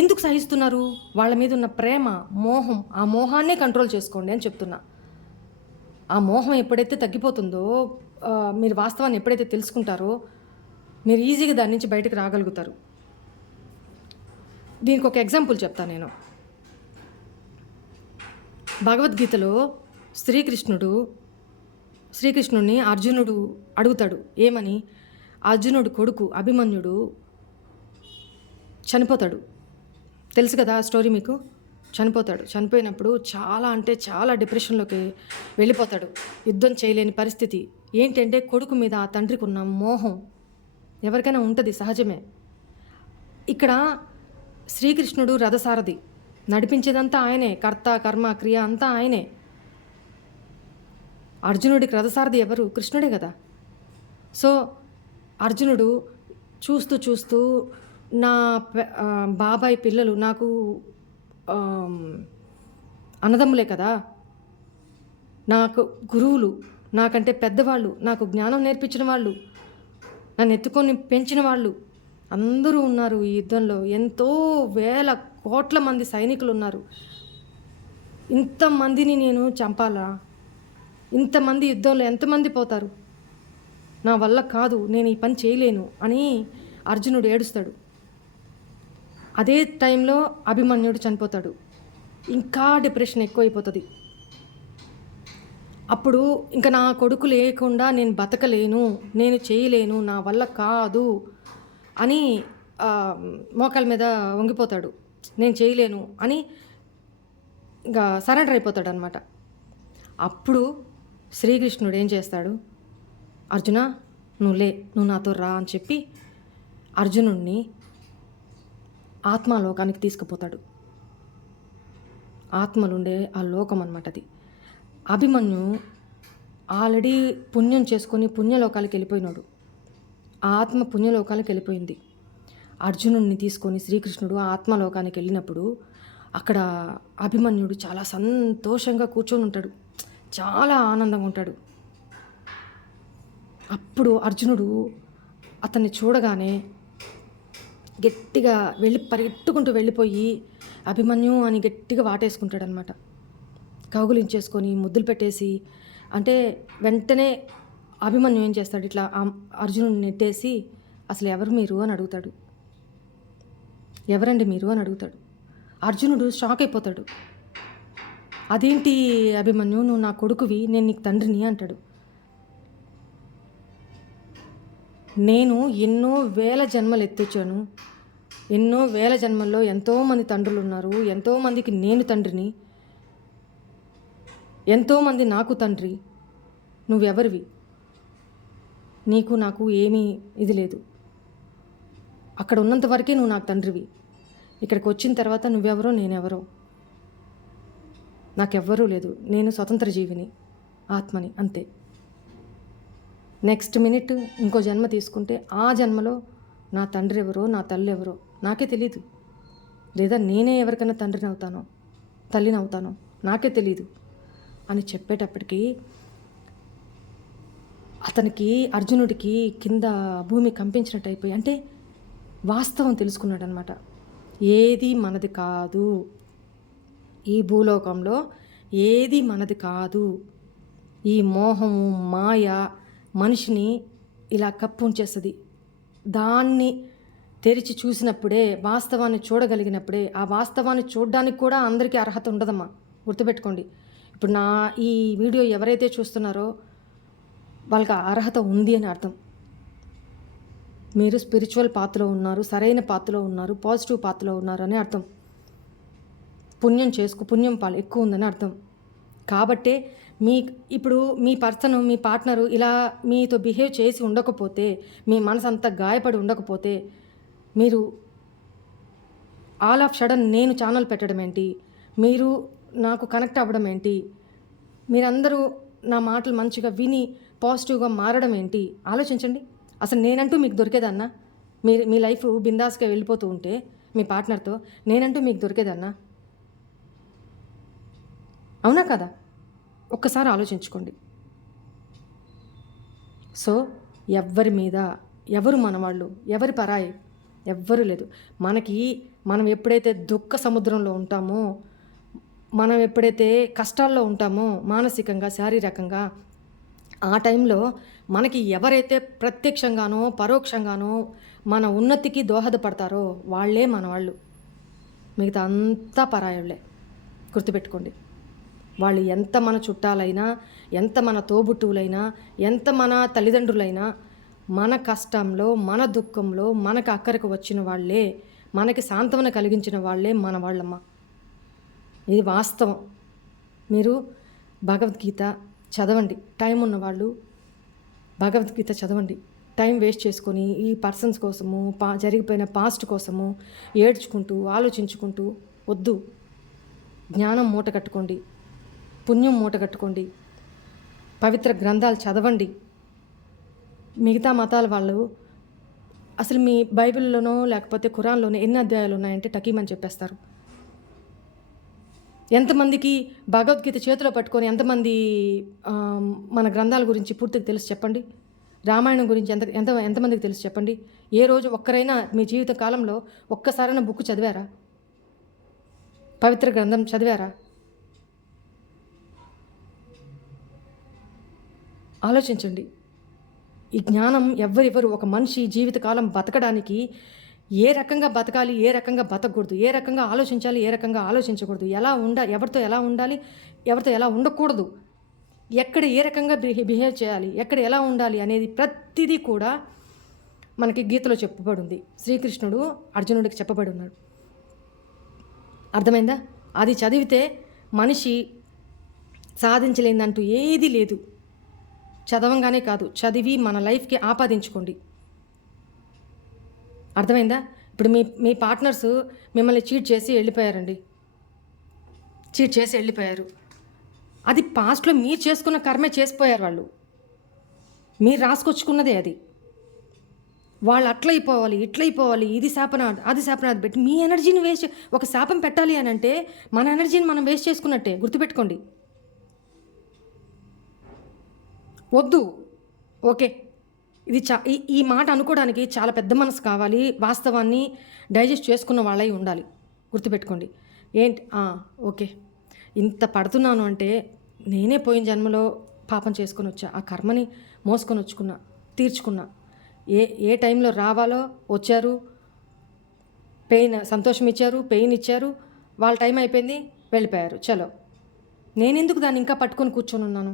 ఎందుకు సహిస్తున్నారు? వాళ్ళ మీద ఉన్న ప్రేమ, మోహం, ఆ మోహాన్నే కంట్రోల్ చేసుకోండి అని చెప్తున్నా. ఆ మోహం ఎప్పుడైతే తగ్గిపోతుందో, మీరు వాస్తవాన్ని ఎప్పుడైతే తెలుసుకుంటారో, మీరు ఈజీగా దాని నుంచి బయటకు రాగలుగుతారు. దీనికి ఒక ఎగ్జాంపుల్ చెప్తాను నేను. భగవద్గీతలో శ్రీకృష్ణుడిని అర్జునుడు అడుగుతాడు. ఏమని? అర్జునుడు కొడుకు అభిమన్యుడు చనిపోతాడు. తెలుసు కదా స్టోరీ మీకు. చనిపోయినప్పుడు చాలా డిప్రెషన్లోకి వెళ్ళిపోతాడు. యుద్ధం చేయలేని పరిస్థితి. ఏంటంటే కొడుకు మీద ఆ తండ్రికి ఉన్న మోహం ఎవరికైనా ఉంటుంది, సహజమే. ఇక్కడ శ్రీకృష్ణుడు రథసారథి, నడిపించేదంతా ఆయనే, కర్త కర్మ క్రియ అంతా ఆయనే. అర్జునుడికి రథసారథి ఎవరు? కృష్ణుడే కదా. సో అర్జునుడు చూస్తూ నా బాబాయ్ పిల్లలు నాకు అన్నదమ్ములే కదా, నాకు గురువులు, నాకంటే పెద్దవాళ్ళు, నాకు జ్ఞానం నేర్పించిన వాళ్ళు, నన్ను ఎత్తుకొని పెంచిన వాళ్ళు అందరూ ఉన్నారు ఈ యుద్ధంలో. ఎంతో వేల కోట్ల మంది సైనికులు ఉన్నారు. ఇంతమందిని నేను చంపాలా? ఇంతమంది యుద్ధంలో ఎంతమంది పోతారు? నా వల్ల కాదు, నేను ఈ పని చేయలేను అని అర్జునుడు ఏడుస్తాడు. అదే టైంలో అభిమన్యుడు చనిపోతాడు. ఇంకా డిప్రెషన్ ఎక్కువైపోతుంది. అప్పుడు ఇంకా నా కొడుకు లేకుండా నేను బతకలేను, నేను చేయలేను, నా వల్ల కాదు అని మోకాల మీద వంగిపోతాడు. నేను చేయలేను అని ఇంకా సరెండర్ అయిపోతాడు అనమాట. అప్పుడు శ్రీకృష్ణుడు ఏం చేస్తాడు? అర్జున, నువ్వు నాతో రా అని చెప్పి అర్జునుడిని ఆత్మలోకానికి తీసుకుపోతాడు. ఆత్మలుండే ఆ లోకం అన్నమాట అది. అభిమన్యు ఆల్రెడీ పుణ్యం చేసుకొని పుణ్యలోకాలకు వెళ్ళిపోయినాడు. ఆ ఆత్మ పుణ్యలోకాలకు వెళ్ళిపోయింది. అర్జునుడిని తీసుకొని శ్రీకృష్ణుడు ఆత్మలోకానికి వెళ్ళినప్పుడు అక్కడ అభిమన్యుడు చాలా సంతోషంగా కూర్చొని ఉంటాడు, చాలా ఆనందంగా ఉంటాడు. అప్పుడు అర్జునుడు అతన్ని చూడగానే గట్టిగా పరిగెట్టుకుంటూ వెళ్ళిపోయి అభిమన్యు అని గట్టిగా వాటేసుకుంటాడనమాట. కౌగులించేసుకొని ముద్దులు పెట్టేసి, అంటే వెంటనే అభిమన్యు ఏం చేస్తాడు, ఇట్లా అర్జునుడిని నెట్టేసి అసలు ఎవరు మీరు అని అడుగుతాడు. ఎవరండి మీరు అని అడుగుతాడు. అర్జునుడు షాక్ అయిపోతాడు. అదేంటి అభిమన్యు, నువ్వు నా కొడుకువి, నేను నీకు తండ్రిని అంటాడు. నేను ఎన్నో వేల జన్మలు ఎత్తొచ్చాను, ఎన్నో వేల జన్మల్లో ఎంతోమంది తండ్రులు ఉన్నారు, ఎంతోమందికి నేను తండ్రిని, ఎంతోమంది నాకు తండ్రి. నువ్వెవరివి? నీకు నాకు ఏమీ ఇది లేదు. అక్కడ ఉన్నంత వరకే నువ్వు నాకు తండ్రివి. ఇక్కడికి వచ్చిన తర్వాత నువ్వెవరో నేనెవరో నాకెవ్వరూ లేదు. నేను స్వతంత్ర జీవిని, ఆత్మని, అంతే. నెక్స్ట్ మినిట్ ఇంకో జన్మ తీసుకుంటే ఆ జన్మలో నా తండ్రి ఎవరో నా తల్లి ఎవరో నాకే తెలీదు. లేదా నేనే ఎవరికైనా తండ్రిని అవుతానో తల్లిని అవుతానో నాకే తెలీదు అని చెప్పేటప్పటికీ అతనికి, అర్జునుడికి కింద భూమి కంపించినట్టు అయిపోయి, అంటే వాస్తవం తెలుసుకున్నాడు అనమాట. ఏది మనది కాదు, ఈ భూలోకంలో ఏది మనది కాదు. ఈ మోహము మాయ మనిషిని ఇలా కప్పు ఉంచేస్తుంది. దాన్ని తెరిచి చూసినప్పుడే, వాస్తవాన్ని చూడగలిగినప్పుడే, ఆ వాస్తవాన్ని చూడడానికి కూడా అందరికీ అర్హత ఉండదమ్మా, గుర్తుపెట్టుకోండి. ఇప్పుడు నా ఈ వీడియో ఎవరైతే చూస్తున్నారో వాళ్ళకి అర్హత ఉంది అని అర్థం. మీరు స్పిరిచువల్ పాత్రలో ఉన్నారు, సరైన పాత్రలో ఉన్నారు, పాజిటివ్ పాత్రలో ఉన్నారు అని అర్థం. పుణ్యం పాలు ఎక్కువ ఉందని అర్థం. కాబట్టే ఇప్పుడు మీ పర్సన్, మీ పార్ట్నరు ఇలా మీతో బిహేవ్ చేసి ఉండకపోతే, మీ మనసు అంతా గాయపడి ఉండకపోతే, మీరు ఆల్ ఆఫ్ సడన్ నేను ఛానల్ పెట్టడం ఏంటి, మీరు నాకు కనెక్ట్ అవ్వడం ఏంటి, మీరందరూ నా మాటలు మంచిగా విని పాజిటివ్గా మారడం ఏంటి, ఆలోచించండి. అసలు నేనంటూ మీకు దొరికేదన్నా? మీ లైఫ్ బిందాస్గా వెళ్ళిపోతూ ఉంటే మీ పార్ట్నర్తో నేనంటూ మీకు దొరికేదన్నా? అవునా కదా? ఒక్కసారి ఆలోచించుకోండి. సో ఎవ్వరి మీద, ఎవరు మనవాళ్ళు, ఎవరి పరాయి, ఎవ్వరూ లేదు. మనం ఎప్పుడైతే దుఃఖ సముద్రంలో ఉంటామో, మనం ఎప్పుడైతే కష్టాల్లో ఉంటామో మానసికంగా, శారీరకంగా, ఆ టైంలో మనకి ఎవరైతే ప్రత్యక్షంగానో పరోక్షంగానో మన ఉన్నతికి దోహదపడతారో వాళ్ళే మనవాళ్ళు. మిగతా అంతా పరాయోళ్ళే, గుర్తుపెట్టుకోండి. వాళ్ళు ఎంత మన చుట్టాలైనా, ఎంత మన తోబుట్టువులైనా, ఎంత మన తల్లిదండ్రులైనా, మన కష్టంలో, మన దుఃఖంలో మనకు అక్కరకు వచ్చిన వాళ్ళే, మనకి సాంత్వన కలిగించిన వాళ్ళే మన వాళ్ళమ్మ. ఇది వాస్తవం. మీరు భగవద్గీత చదవండి, టైం ఉన్నవాళ్ళు భగవద్గీత చదవండి. టైం వేస్ట్ చేసుకొని ఈ పర్సన్స్ కోసము, జరిగిపోయిన పాస్ట్ కోసము ఏడ్చుకుంటూ ఆలోచించుకుంటూ వద్దు. జ్ఞానం మూట కట్టుకోండి, పుణ్యం మూట కట్టుకోండి, పవిత్ర గ్రంథాలు చదవండి. మిగతా మతాల వాళ్ళు అసలు మీ బైబిల్లోనో లేకపోతే ఖురాన్లోనో ఎన్ని అధ్యాయాలు ఉన్నాయంటే టకీమని చెప్పేస్తారు. ఎంతమందికి భగవద్గీత చేతిలో పట్టుకొని ఎంతమంది మన గ్రంథాల గురించి పూర్తిగా తెలుసు చెప్పండి? రామాయణం గురించి ఎంతమందికి తెలుసు చెప్పండి? ఏ రోజు ఒక్కరైనా మీ జీవిత కాలంలో ఒక్కసారైనా బుక్ చదివారా? పవిత్ర గ్రంథం చదివారా? ఆలోచించండి. ఈ జ్ఞానం ఎవరెవరు ఒక మనిషి జీవితకాలం బతకడానికి ఏ రకంగా బతకాలి, ఏ రకంగా బతకూడదు, ఏ రకంగా ఆలోచించాలి, ఏ రకంగా ఆలోచించకూడదు, ఎవరితో ఎలా ఉండాలి, ఎవరితో ఎలా ఉండకూడదు, ఎక్కడ ఏ రకంగా బిహేవ్ చేయాలి, ఎక్కడ ఎలా ఉండాలి అనేది ప్రతిదీ కూడా మనకి గీతలో చెప్పబడి ఉంది. శ్రీకృష్ణుడు అర్జునుడికి చెప్పబడి ఉన్నాడు. అర్థమైందా? అది చదివితే మనిషి సాధించలేదంటూ ఏదీ లేదు. చదవంగానే కాదు, చదివి మన లైఫ్కి ఆపాదించుకోండి. అర్థమైందా? ఇప్పుడు మీ పార్ట్నర్స్ మిమ్మల్ని చీట్ చేసి వెళ్ళిపోయారండి, అది పాస్ట్లో మీరు చేసుకున్న కర్మే చేసిపోయారు. వాళ్ళు మీరు రాసుకొచ్చుకున్నదే అది. వాళ్ళు అట్లయిపోవాలి, ఇట్లయిపోవాలి, ఇది శాపనాథ్, అది శాపనాథ్ పెట్టి మీ ఎనర్జీని వేస్ట్, ఒక శాపం పెట్టాలి అని అంటే మన ఎనర్జీని మనం వేస్ట్ చేసుకున్నట్టే, గుర్తుపెట్టుకోండి. వద్దు. ఓకే, ఇది ఈ మాట అనుకోవడానికి చాలా పెద్ద మనసు కావాలి, వాస్తవాన్ని డైజెస్ట్ చేసుకున్న వాళ్ళై ఉండాలి, గుర్తుపెట్టుకోండి. ఓకే, ఇంత పడుతున్నాను అంటే నేనే పోయిన జన్మలో పాపం చేసుకొని వచ్చా, ఆ కర్మని మోసుకొని తీర్చుకున్నా. ఏ టైంలో రావాలో వచ్చారు, సంతోషం ఇచ్చారు, పెయిన్ ఇచ్చారు, వాళ్ళ టైం అయిపోయింది, వెళ్ళిపోయారు. చలో, నేనెందుకు దాన్ని ఇంకా పట్టుకొని కూర్చొని ఉన్నాను,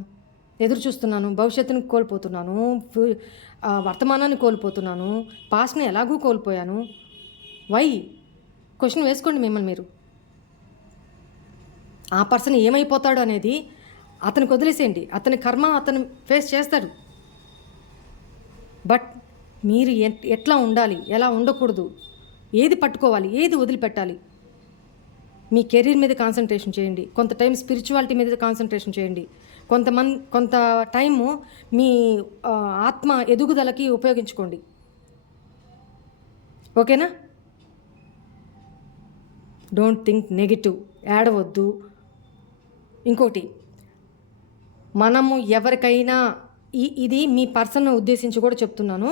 ఎదురు చూస్తున్నాను, భవిష్యత్తుని కోల్పోతున్నాను, వర్తమానాన్ని కోల్పోతున్నాను, పాస్ట్ని ఎలాగూ కోల్పోయాను. వై? క్వశ్చన్ వేసుకోండి మిమ్మల్ని మీరు. ఆ పర్సన్ ఏమైపోతాడు అనేది అతనికి వదిలేసేయండి, అతని కర్మ అతను ఫేస్ చేస్తాడు. బట్ మీరు ఎట్లా ఉండాలి, ఎలా ఉండకూడదు, ఏది పట్టుకోవాలి, ఏది వదిలిపెట్టాలి, మీ కెరీర్ మీద కాన్సన్ట్రేషన్ చేయండి. కొంత టైం స్పిరిచువాలిటీ మీద కాన్సన్ట్రేషన్ చేయండి. కొంత టైము మీ ఆత్మ ఎదుగుదలకి ఉపయోగించుకోండి. ఓకేనా? డోంట్ థింక్ నెగిటివ్, ఏడవద్దు. ఇంకోటి, మనము ఎవరికైనా ఇది మీ పర్సన్ను ఉద్దేశించి కూడా చెప్తున్నాను,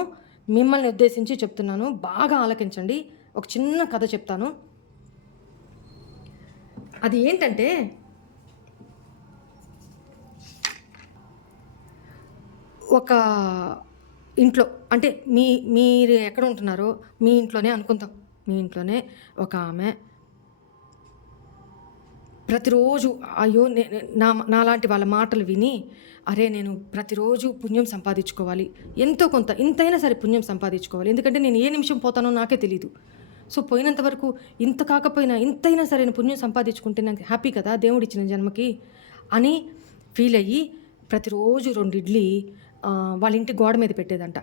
మిమ్మల్ని ఉద్దేశించి చెప్తున్నాను, బాగా ఆలకించండి. ఒక చిన్న కథ చెప్తాను. అది ఏంటంటే, ఒక ఇంట్లో, అంటే మీరు ఎక్కడ ఉంటున్నారో మీ ఇంట్లోనే అనుకుందాం. మీ ఇంట్లోనే ఒక ఆమె ప్రతిరోజు అయ్యో నాలాంటి వాళ్ళ మాటలు విని, అరే నేను ప్రతిరోజు పుణ్యం సంపాదించుకోవాలి, ఎంతో కొంత ఇంతైనా సరే పుణ్యం సంపాదించుకోవాలి, ఎందుకంటే నేను ఏ నిమిషం పోతానో నాకే తెలీదు. సో పోయినంత వరకు ఇంత కాకపోయినా ఇంతైనా సరే నేను పుణ్యం సంపాదించుకుంటే నాకు హ్యాపీ కదా దేవుడిచ్చిన జన్మకి అని ఫీల్ అయ్యి ప్రతిరోజు 2 ఇడ్లీ వాళ్ళ ఇంటి గోడ మీద పెట్టేదంట.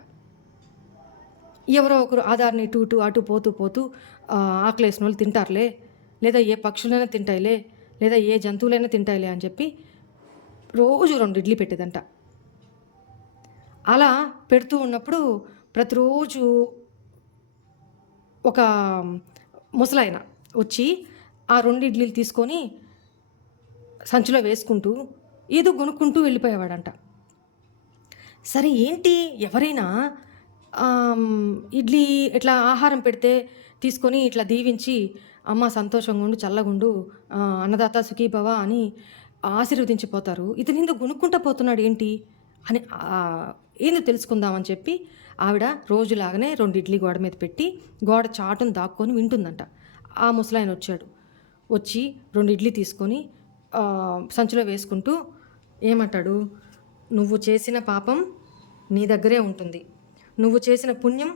ఎవరో ఒకరు ఆధార్ని ఇటు అటు పోతూ ఆకలేసిన వాళ్ళు తింటారులే, లేదా ఏ పక్షులైనా తింటాయిలే, లేదా ఏ జంతువులైనా తింటాయిలే అని చెప్పి రోజు 2 ఇడ్లీ పెట్టేదంట. అలా పెడుతూ ఉన్నప్పుడు ప్రతిరోజు ఒక ముసలాయన వచ్చి ఆ 2 ఇడ్లీలు తీసుకొని సంచిలో వేసుకుంటూ ఏదో కొనుక్కుంటూ వెళ్ళిపోయేవాడంట. సరే ఏంటి, ఎవరైనా ఇడ్లీ ఇట్లా ఆహారం పెడితే తీసుకొని ఇట్లా దీవించి, అమ్మ సంతోషంగా ఉండు, చల్లగుండు, అన్నదాత సుఖీభవ అని ఆశీర్వదించిపోతారు, ఇతను ఎందుకు కొనుక్కుంటా పోతున్నాడు ఏంటి అని ఏందో తెలుసుకుందామని చెప్పి ఆవిడ రోజులాగానే 2 ఇడ్లీ గోడ మీద పెట్టి గోడ చాటును దాక్కొని వింటుందంట. ఆ ముసలాయన వచ్చి 2 ఇడ్లీ తీసుకొని సంచిలో వేసుకుంటూ ఏమంటాడు, నువ్వు చేసిన పాపం నీ దగ్గరే ఉంటుంది, నువ్వు చేసిన పుణ్యం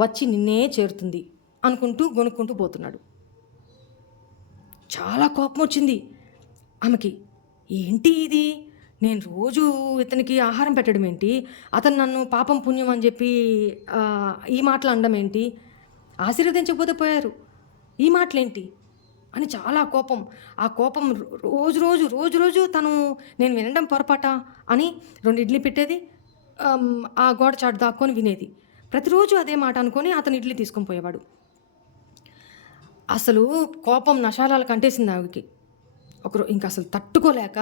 వచ్చి నిన్నే చేరుతుంది అనుకుంటూ కొనుక్కుంటూ పోతున్నాడు. చాలా కోపం వచ్చింది ఆమెకి. ఏంటి ఇది, నేను రోజు ఇతనికి ఆహారం పెట్టడం ఏంటి, అతను నన్ను పాపం పుణ్యం అని చెప్పి ఈ మాటలు అనడం ఏంటి, ఆశీర్వదించకపోతే పోయారు, ఈ మాటలేంటి అని చాలా కోపం. ఆ కోపం రోజు తను నేను వినడం పొరపాట అని 2 ఇడ్లీ పెట్టేది, ఆ గోడ చాటు దాక్కొని వినేది. ప్రతిరోజు అదే మాట అనుకొని అతను ఇడ్లీ తీసుకొని పోయేవాడు. అసలు కోపం నశాలాలకు అంటేసింది ఆవిడకి. ఒకరు ఇంకా అసలు తట్టుకోలేక,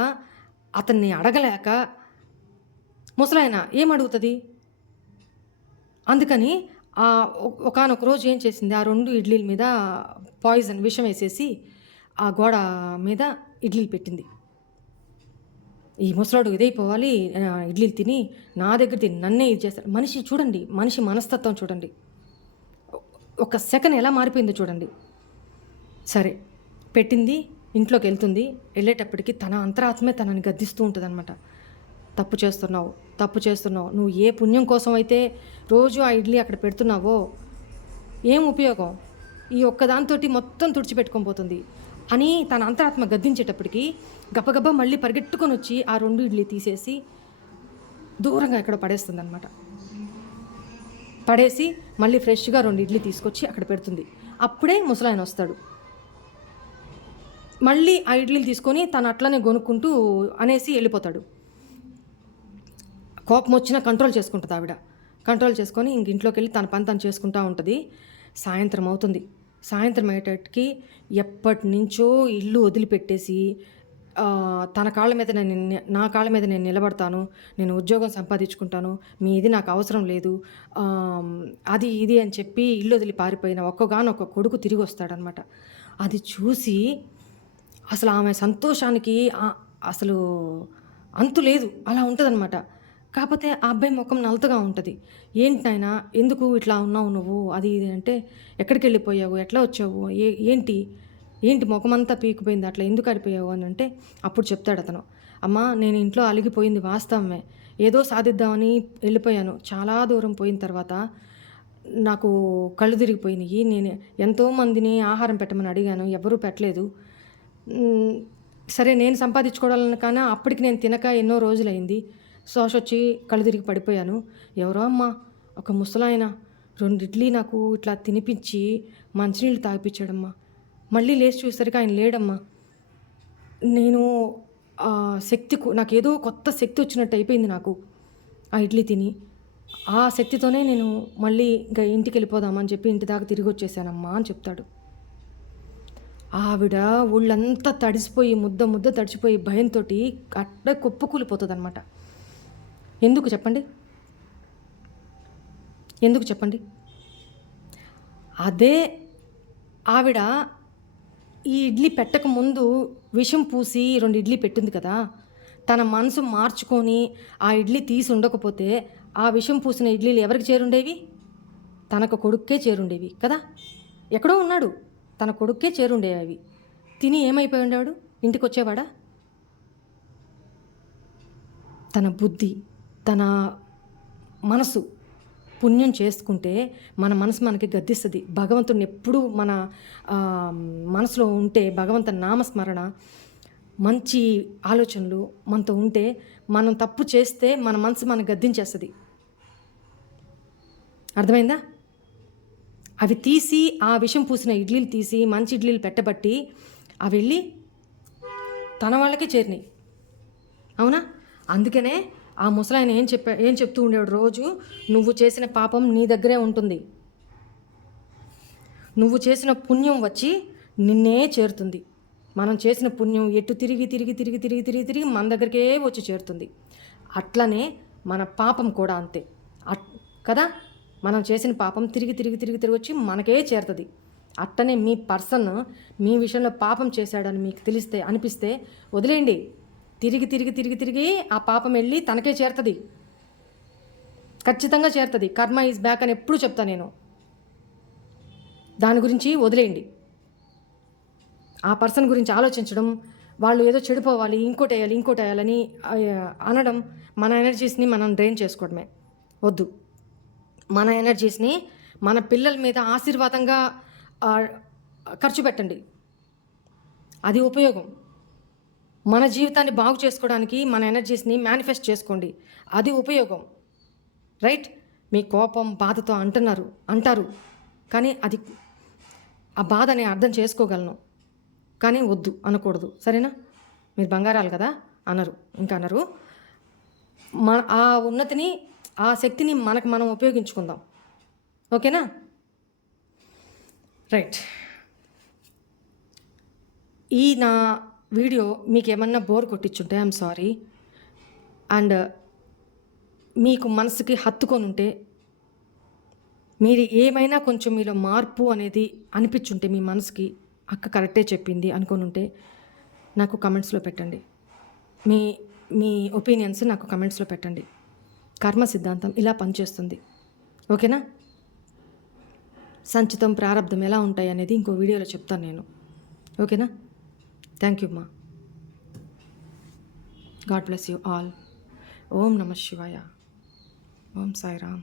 అతన్ని అడగలేక ముసలాయన ఏం అడుగుతుంది, అందుకని ఒకానొక రోజు ఏం చేసింది, ఆ 2 ఇడ్లీల మీద పాయిజన్ విషం వేసేసి ఆ గోడ మీద ఇడ్లీలు పెట్టింది. ఈ ముసలాడు ఇదైపోవాలి, ఇడ్లీలు తిని నా దగ్గర తిని నన్నే ఇది చేస్తారు. మనిషి చూడండి, మనిషి మనస్తత్వం చూడండి, ఒక సెకండ్ ఎలా మారిపోయిందో చూడండి. సరే పెట్టింది, ఇంట్లోకి వెళ్ళేటప్పటికి తన అంతరాత్మే తనని గద్దిస్తూ ఉంటుంది అనమాట. తప్పు చేస్తున్నావు, నువ్వు ఏ పుణ్యం కోసం అయితే రోజు ఆ ఇడ్లీ అక్కడ పెడుతున్నావో ఏం ఉపయోగం, ఈ ఒక్కదాంతో మొత్తం తుడిచిపెట్టుకొని పోతుంది అని తన అంతరాత్మ గద్దించేటప్పటికి గబగబా మళ్ళీ పరిగెట్టుకొని వచ్చి ఆ 2 ఇడ్లీ తీసేసి దూరంగా ఎక్కడ పడేస్తుంది అనమాట. పడేసి మళ్ళీ ఫ్రెష్గా 2 ఇడ్లీ తీసుకొచ్చి అక్కడ పెడుతుంది. అప్పుడే ముసలాయన వస్తాడు. మళ్ళీ ఆ ఇడ్లీలు తీసుకొని తను అట్లనే కొనుక్కుంటూ అనేసి వెళ్ళిపోతాడు. కోపం వచ్చినా కంట్రోల్ చేసుకుంటుంది ఆవిడ. కంట్రోల్ చేసుకొని ఇంట్లోకి వెళ్ళి తన పని తను చేసుకుంటూ ఉంటుంది. సాయంత్రం అవుతుంది. సాయంత్రం అయ్యేటట్టుకి ఎప్పటి నుంచో ఇల్లు వదిలిపెట్టేసి నా కాళ్ళ మీద నేను నిలబడతాను, నేను ఉద్యోగం సంపాదించుకుంటాను, మీది నాకు అవసరం లేదు, అది ఇది అని చెప్పి ఇల్లు వదిలి పారిపోయిన ఒక్కగానొక్క కొడుకు తిరిగి వస్తాడనమాట. అది చూసి అసలు ఆమె సంతోషానికి అసలు అంతు లేదు, అలా ఉంటుందన్నమాట. కాకపోతే ఆ అబ్బాయి ముఖం నలతగా ఉంటుంది. ఏంటి నాయనా, ఎందుకు ఇట్లా ఉన్నావు నువ్వు, అది ఇది అంటే, ఎక్కడికి వెళ్ళిపోయావు, ఎట్లా వచ్చావు, ఏంటి ముఖమంతా పీకిపోయింది, అట్లా ఎందుకు అడిపోయావు అని అంటే, అప్పుడు చెప్తాడు అతను, అమ్మ నేను ఇంట్లో అలిగిపోయింది వాస్తవమే, ఏదో సాధిద్దామని వెళ్ళిపోయాను, చాలా దూరం పోయిన తర్వాత నాకు కళ్ళు తిరిగిపోయినాయి, నేను ఎంతోమందిని ఆహారం పెట్టమని అడిగాను, ఎవరూ పెట్టలేదు, సరే నేను సంపాదించుకోవాలని కానీ అప్పటికి నేను తినక ఎన్నో రోజులైంది. శ్వాస వచ్చి కళ్ళు తిరిగి పడిపోయాను. ఎవరో అమ్మ ఒక ముసలాయన 2 ఇడ్లీ నాకు ఇట్లా తినిపించి మంచినీళ్ళు తాగిపించాడమ్మా. మళ్ళీ లేచి చూసేసరికి ఆయన లేడమ్మా. నేను నాకేదో కొత్త శక్తి వచ్చినట్టు అయిపోయింది నాకు ఆ ఇడ్లీ తిని. ఆ శక్తితోనే నేను మళ్ళీ ఇంకా ఇంటికి వెళ్ళిపోదామని చెప్పి ఇంటి దాకా తిరిగి వచ్చేసానమ్మా అని చెప్తాడు. ఆవిడ ఒళ్ళంతా తడిసిపోయి ముద్ద తడిసిపోయి భయంతో అట్ట కుప్పకూలిపోతుంది అనమాట. ఎందుకు చెప్పండి? ఎందుకు చెప్పండి? అదే ఆవిడ ఈ ఇడ్లీ పెట్టక ముందు విషం పూసి 2 ఇడ్లీ పెట్టింది కదా, తన మనసు మార్చుకొని ఆ ఇడ్లీ తీసి ఉండకపోతే ఆ విషం పూసిన ఇడ్లీలు ఎవరికి చేరుండేవి? తనకు కొడుక్కే చేరుండేవి కదా. ఎక్కడో ఉన్నాడు, తన కొడుక్కే చేరుండేవి. అవి తిని ఏమైపోయి ఉండేవాడు? ఇంటికి వచ్చేవాడా? తన బుద్ధి, తన మనసు పుణ్యం చేసుకుంటే మన మనసు మనకి గద్దిస్తుంది. భగవంతుడిని ఎప్పుడూ మన మనసులో ఉంటే, భగవంతుని నామస్మరణ, మంచి ఆలోచనలు మనతో ఉంటే, మనం తప్పు చేస్తే మన మనసు మనకు గద్దించేస్తుంది. అర్థమైందా? అవి తీసి ఆ విషం పూసిన ఇడ్లీలు తీసి మంచి ఇడ్లీలు పెట్టబట్టి అవి వెళ్ళి తన వాళ్ళకే చేరినాయి. అవునా? అందుకనే ఆ ముసలాయన ఏం చెప్తూ ఉండేవాడు రోజు, నువ్వు చేసిన పాపం నీ దగ్గరే ఉంటుంది, నువ్వు చేసిన పుణ్యం వచ్చి నిన్నే చేరుతుంది. మనం చేసిన పుణ్యం ఎటు తిరిగి మన దగ్గరికే వచ్చి చేరుతుంది. అట్లనే మన పాపం కూడా అంతే కదా. మనం చేసిన పాపం తిరిగి వచ్చి మనకే చేరుతుంది. అట్టనే మీ పర్సన్ మీ విషయంలో పాపం చేశాడని మీకు అనిపిస్తే వదిలేయండి. తిరిగి ఆ పాపం వెళ్ళి తనకే చేరుతుంది. ఖచ్చితంగా చేరుతుంది. కర్మ ఈజ్ బ్యాక్ అని ఎప్పుడు చెప్తా నేను. దాని గురించి వదిలేయండి. ఆ పర్సన్ గురించి ఆలోచించడం, వాళ్ళు ఏదో చెడిపోవాలి, ఇంకోటి వేయాలని అనడం, మన ఎనర్జీస్ని మనం డ్రైన్ చేసుకోవడమే. వద్దు. మన ఎనర్జీస్ని మన పిల్లల మీద ఆశీర్వాదంగా ఖర్చు పెట్టండి. అది ఉపయోగం. మన జీవితాన్ని బాగు చేసుకోవడానికి మన ఎనర్జీస్ని మేనిఫెస్ట్ చేసుకోండి. అది ఉపయోగం. రైట్? మీ కోపం బాధతో అంటారు కానీ అది ఆ బాధని అర్థం చేసుకోగలను, కానీ వద్దు అనకూడదు. సరేనా? మీరు బంగారాలు కదా అనరు. ఆ ఉన్నతిని, ఆ శక్తిని మనకు మనం ఉపయోగించుకుందాం. ఓకేనా? రైట్. ఈ నా వీడియో మీకు ఏమన్నా బోర్ కొట్టించుంటే ఐఎమ్ సారీ. అండ్ మీకు మనసుకి హత్తుకొని ఉంటే, మీరు ఏమైనా కొంచెం మీలో మార్పు అనేది అనిపించుంటే, మీ మనసుకి అక్క కరెక్టే చెప్పింది అనుకొని ఉంటే నాకు కమెంట్స్లో పెట్టండి. మీ ఒపీనియన్స్ నాకు కమెంట్స్లో పెట్టండి. కర్మ సిద్ధాంతం ఇలా పనిచేస్తుంది. ఓకేనా? సంచితం ప్రారంధం ఎలా ఉంటాయి అనేది ఇంకో వీడియోలో చెప్తాను నేను. ఓకేనా? థ్యాంక్ యూ మా. God bless you all. ఓం నమః శివాయ. ఓం సాయిరామ్.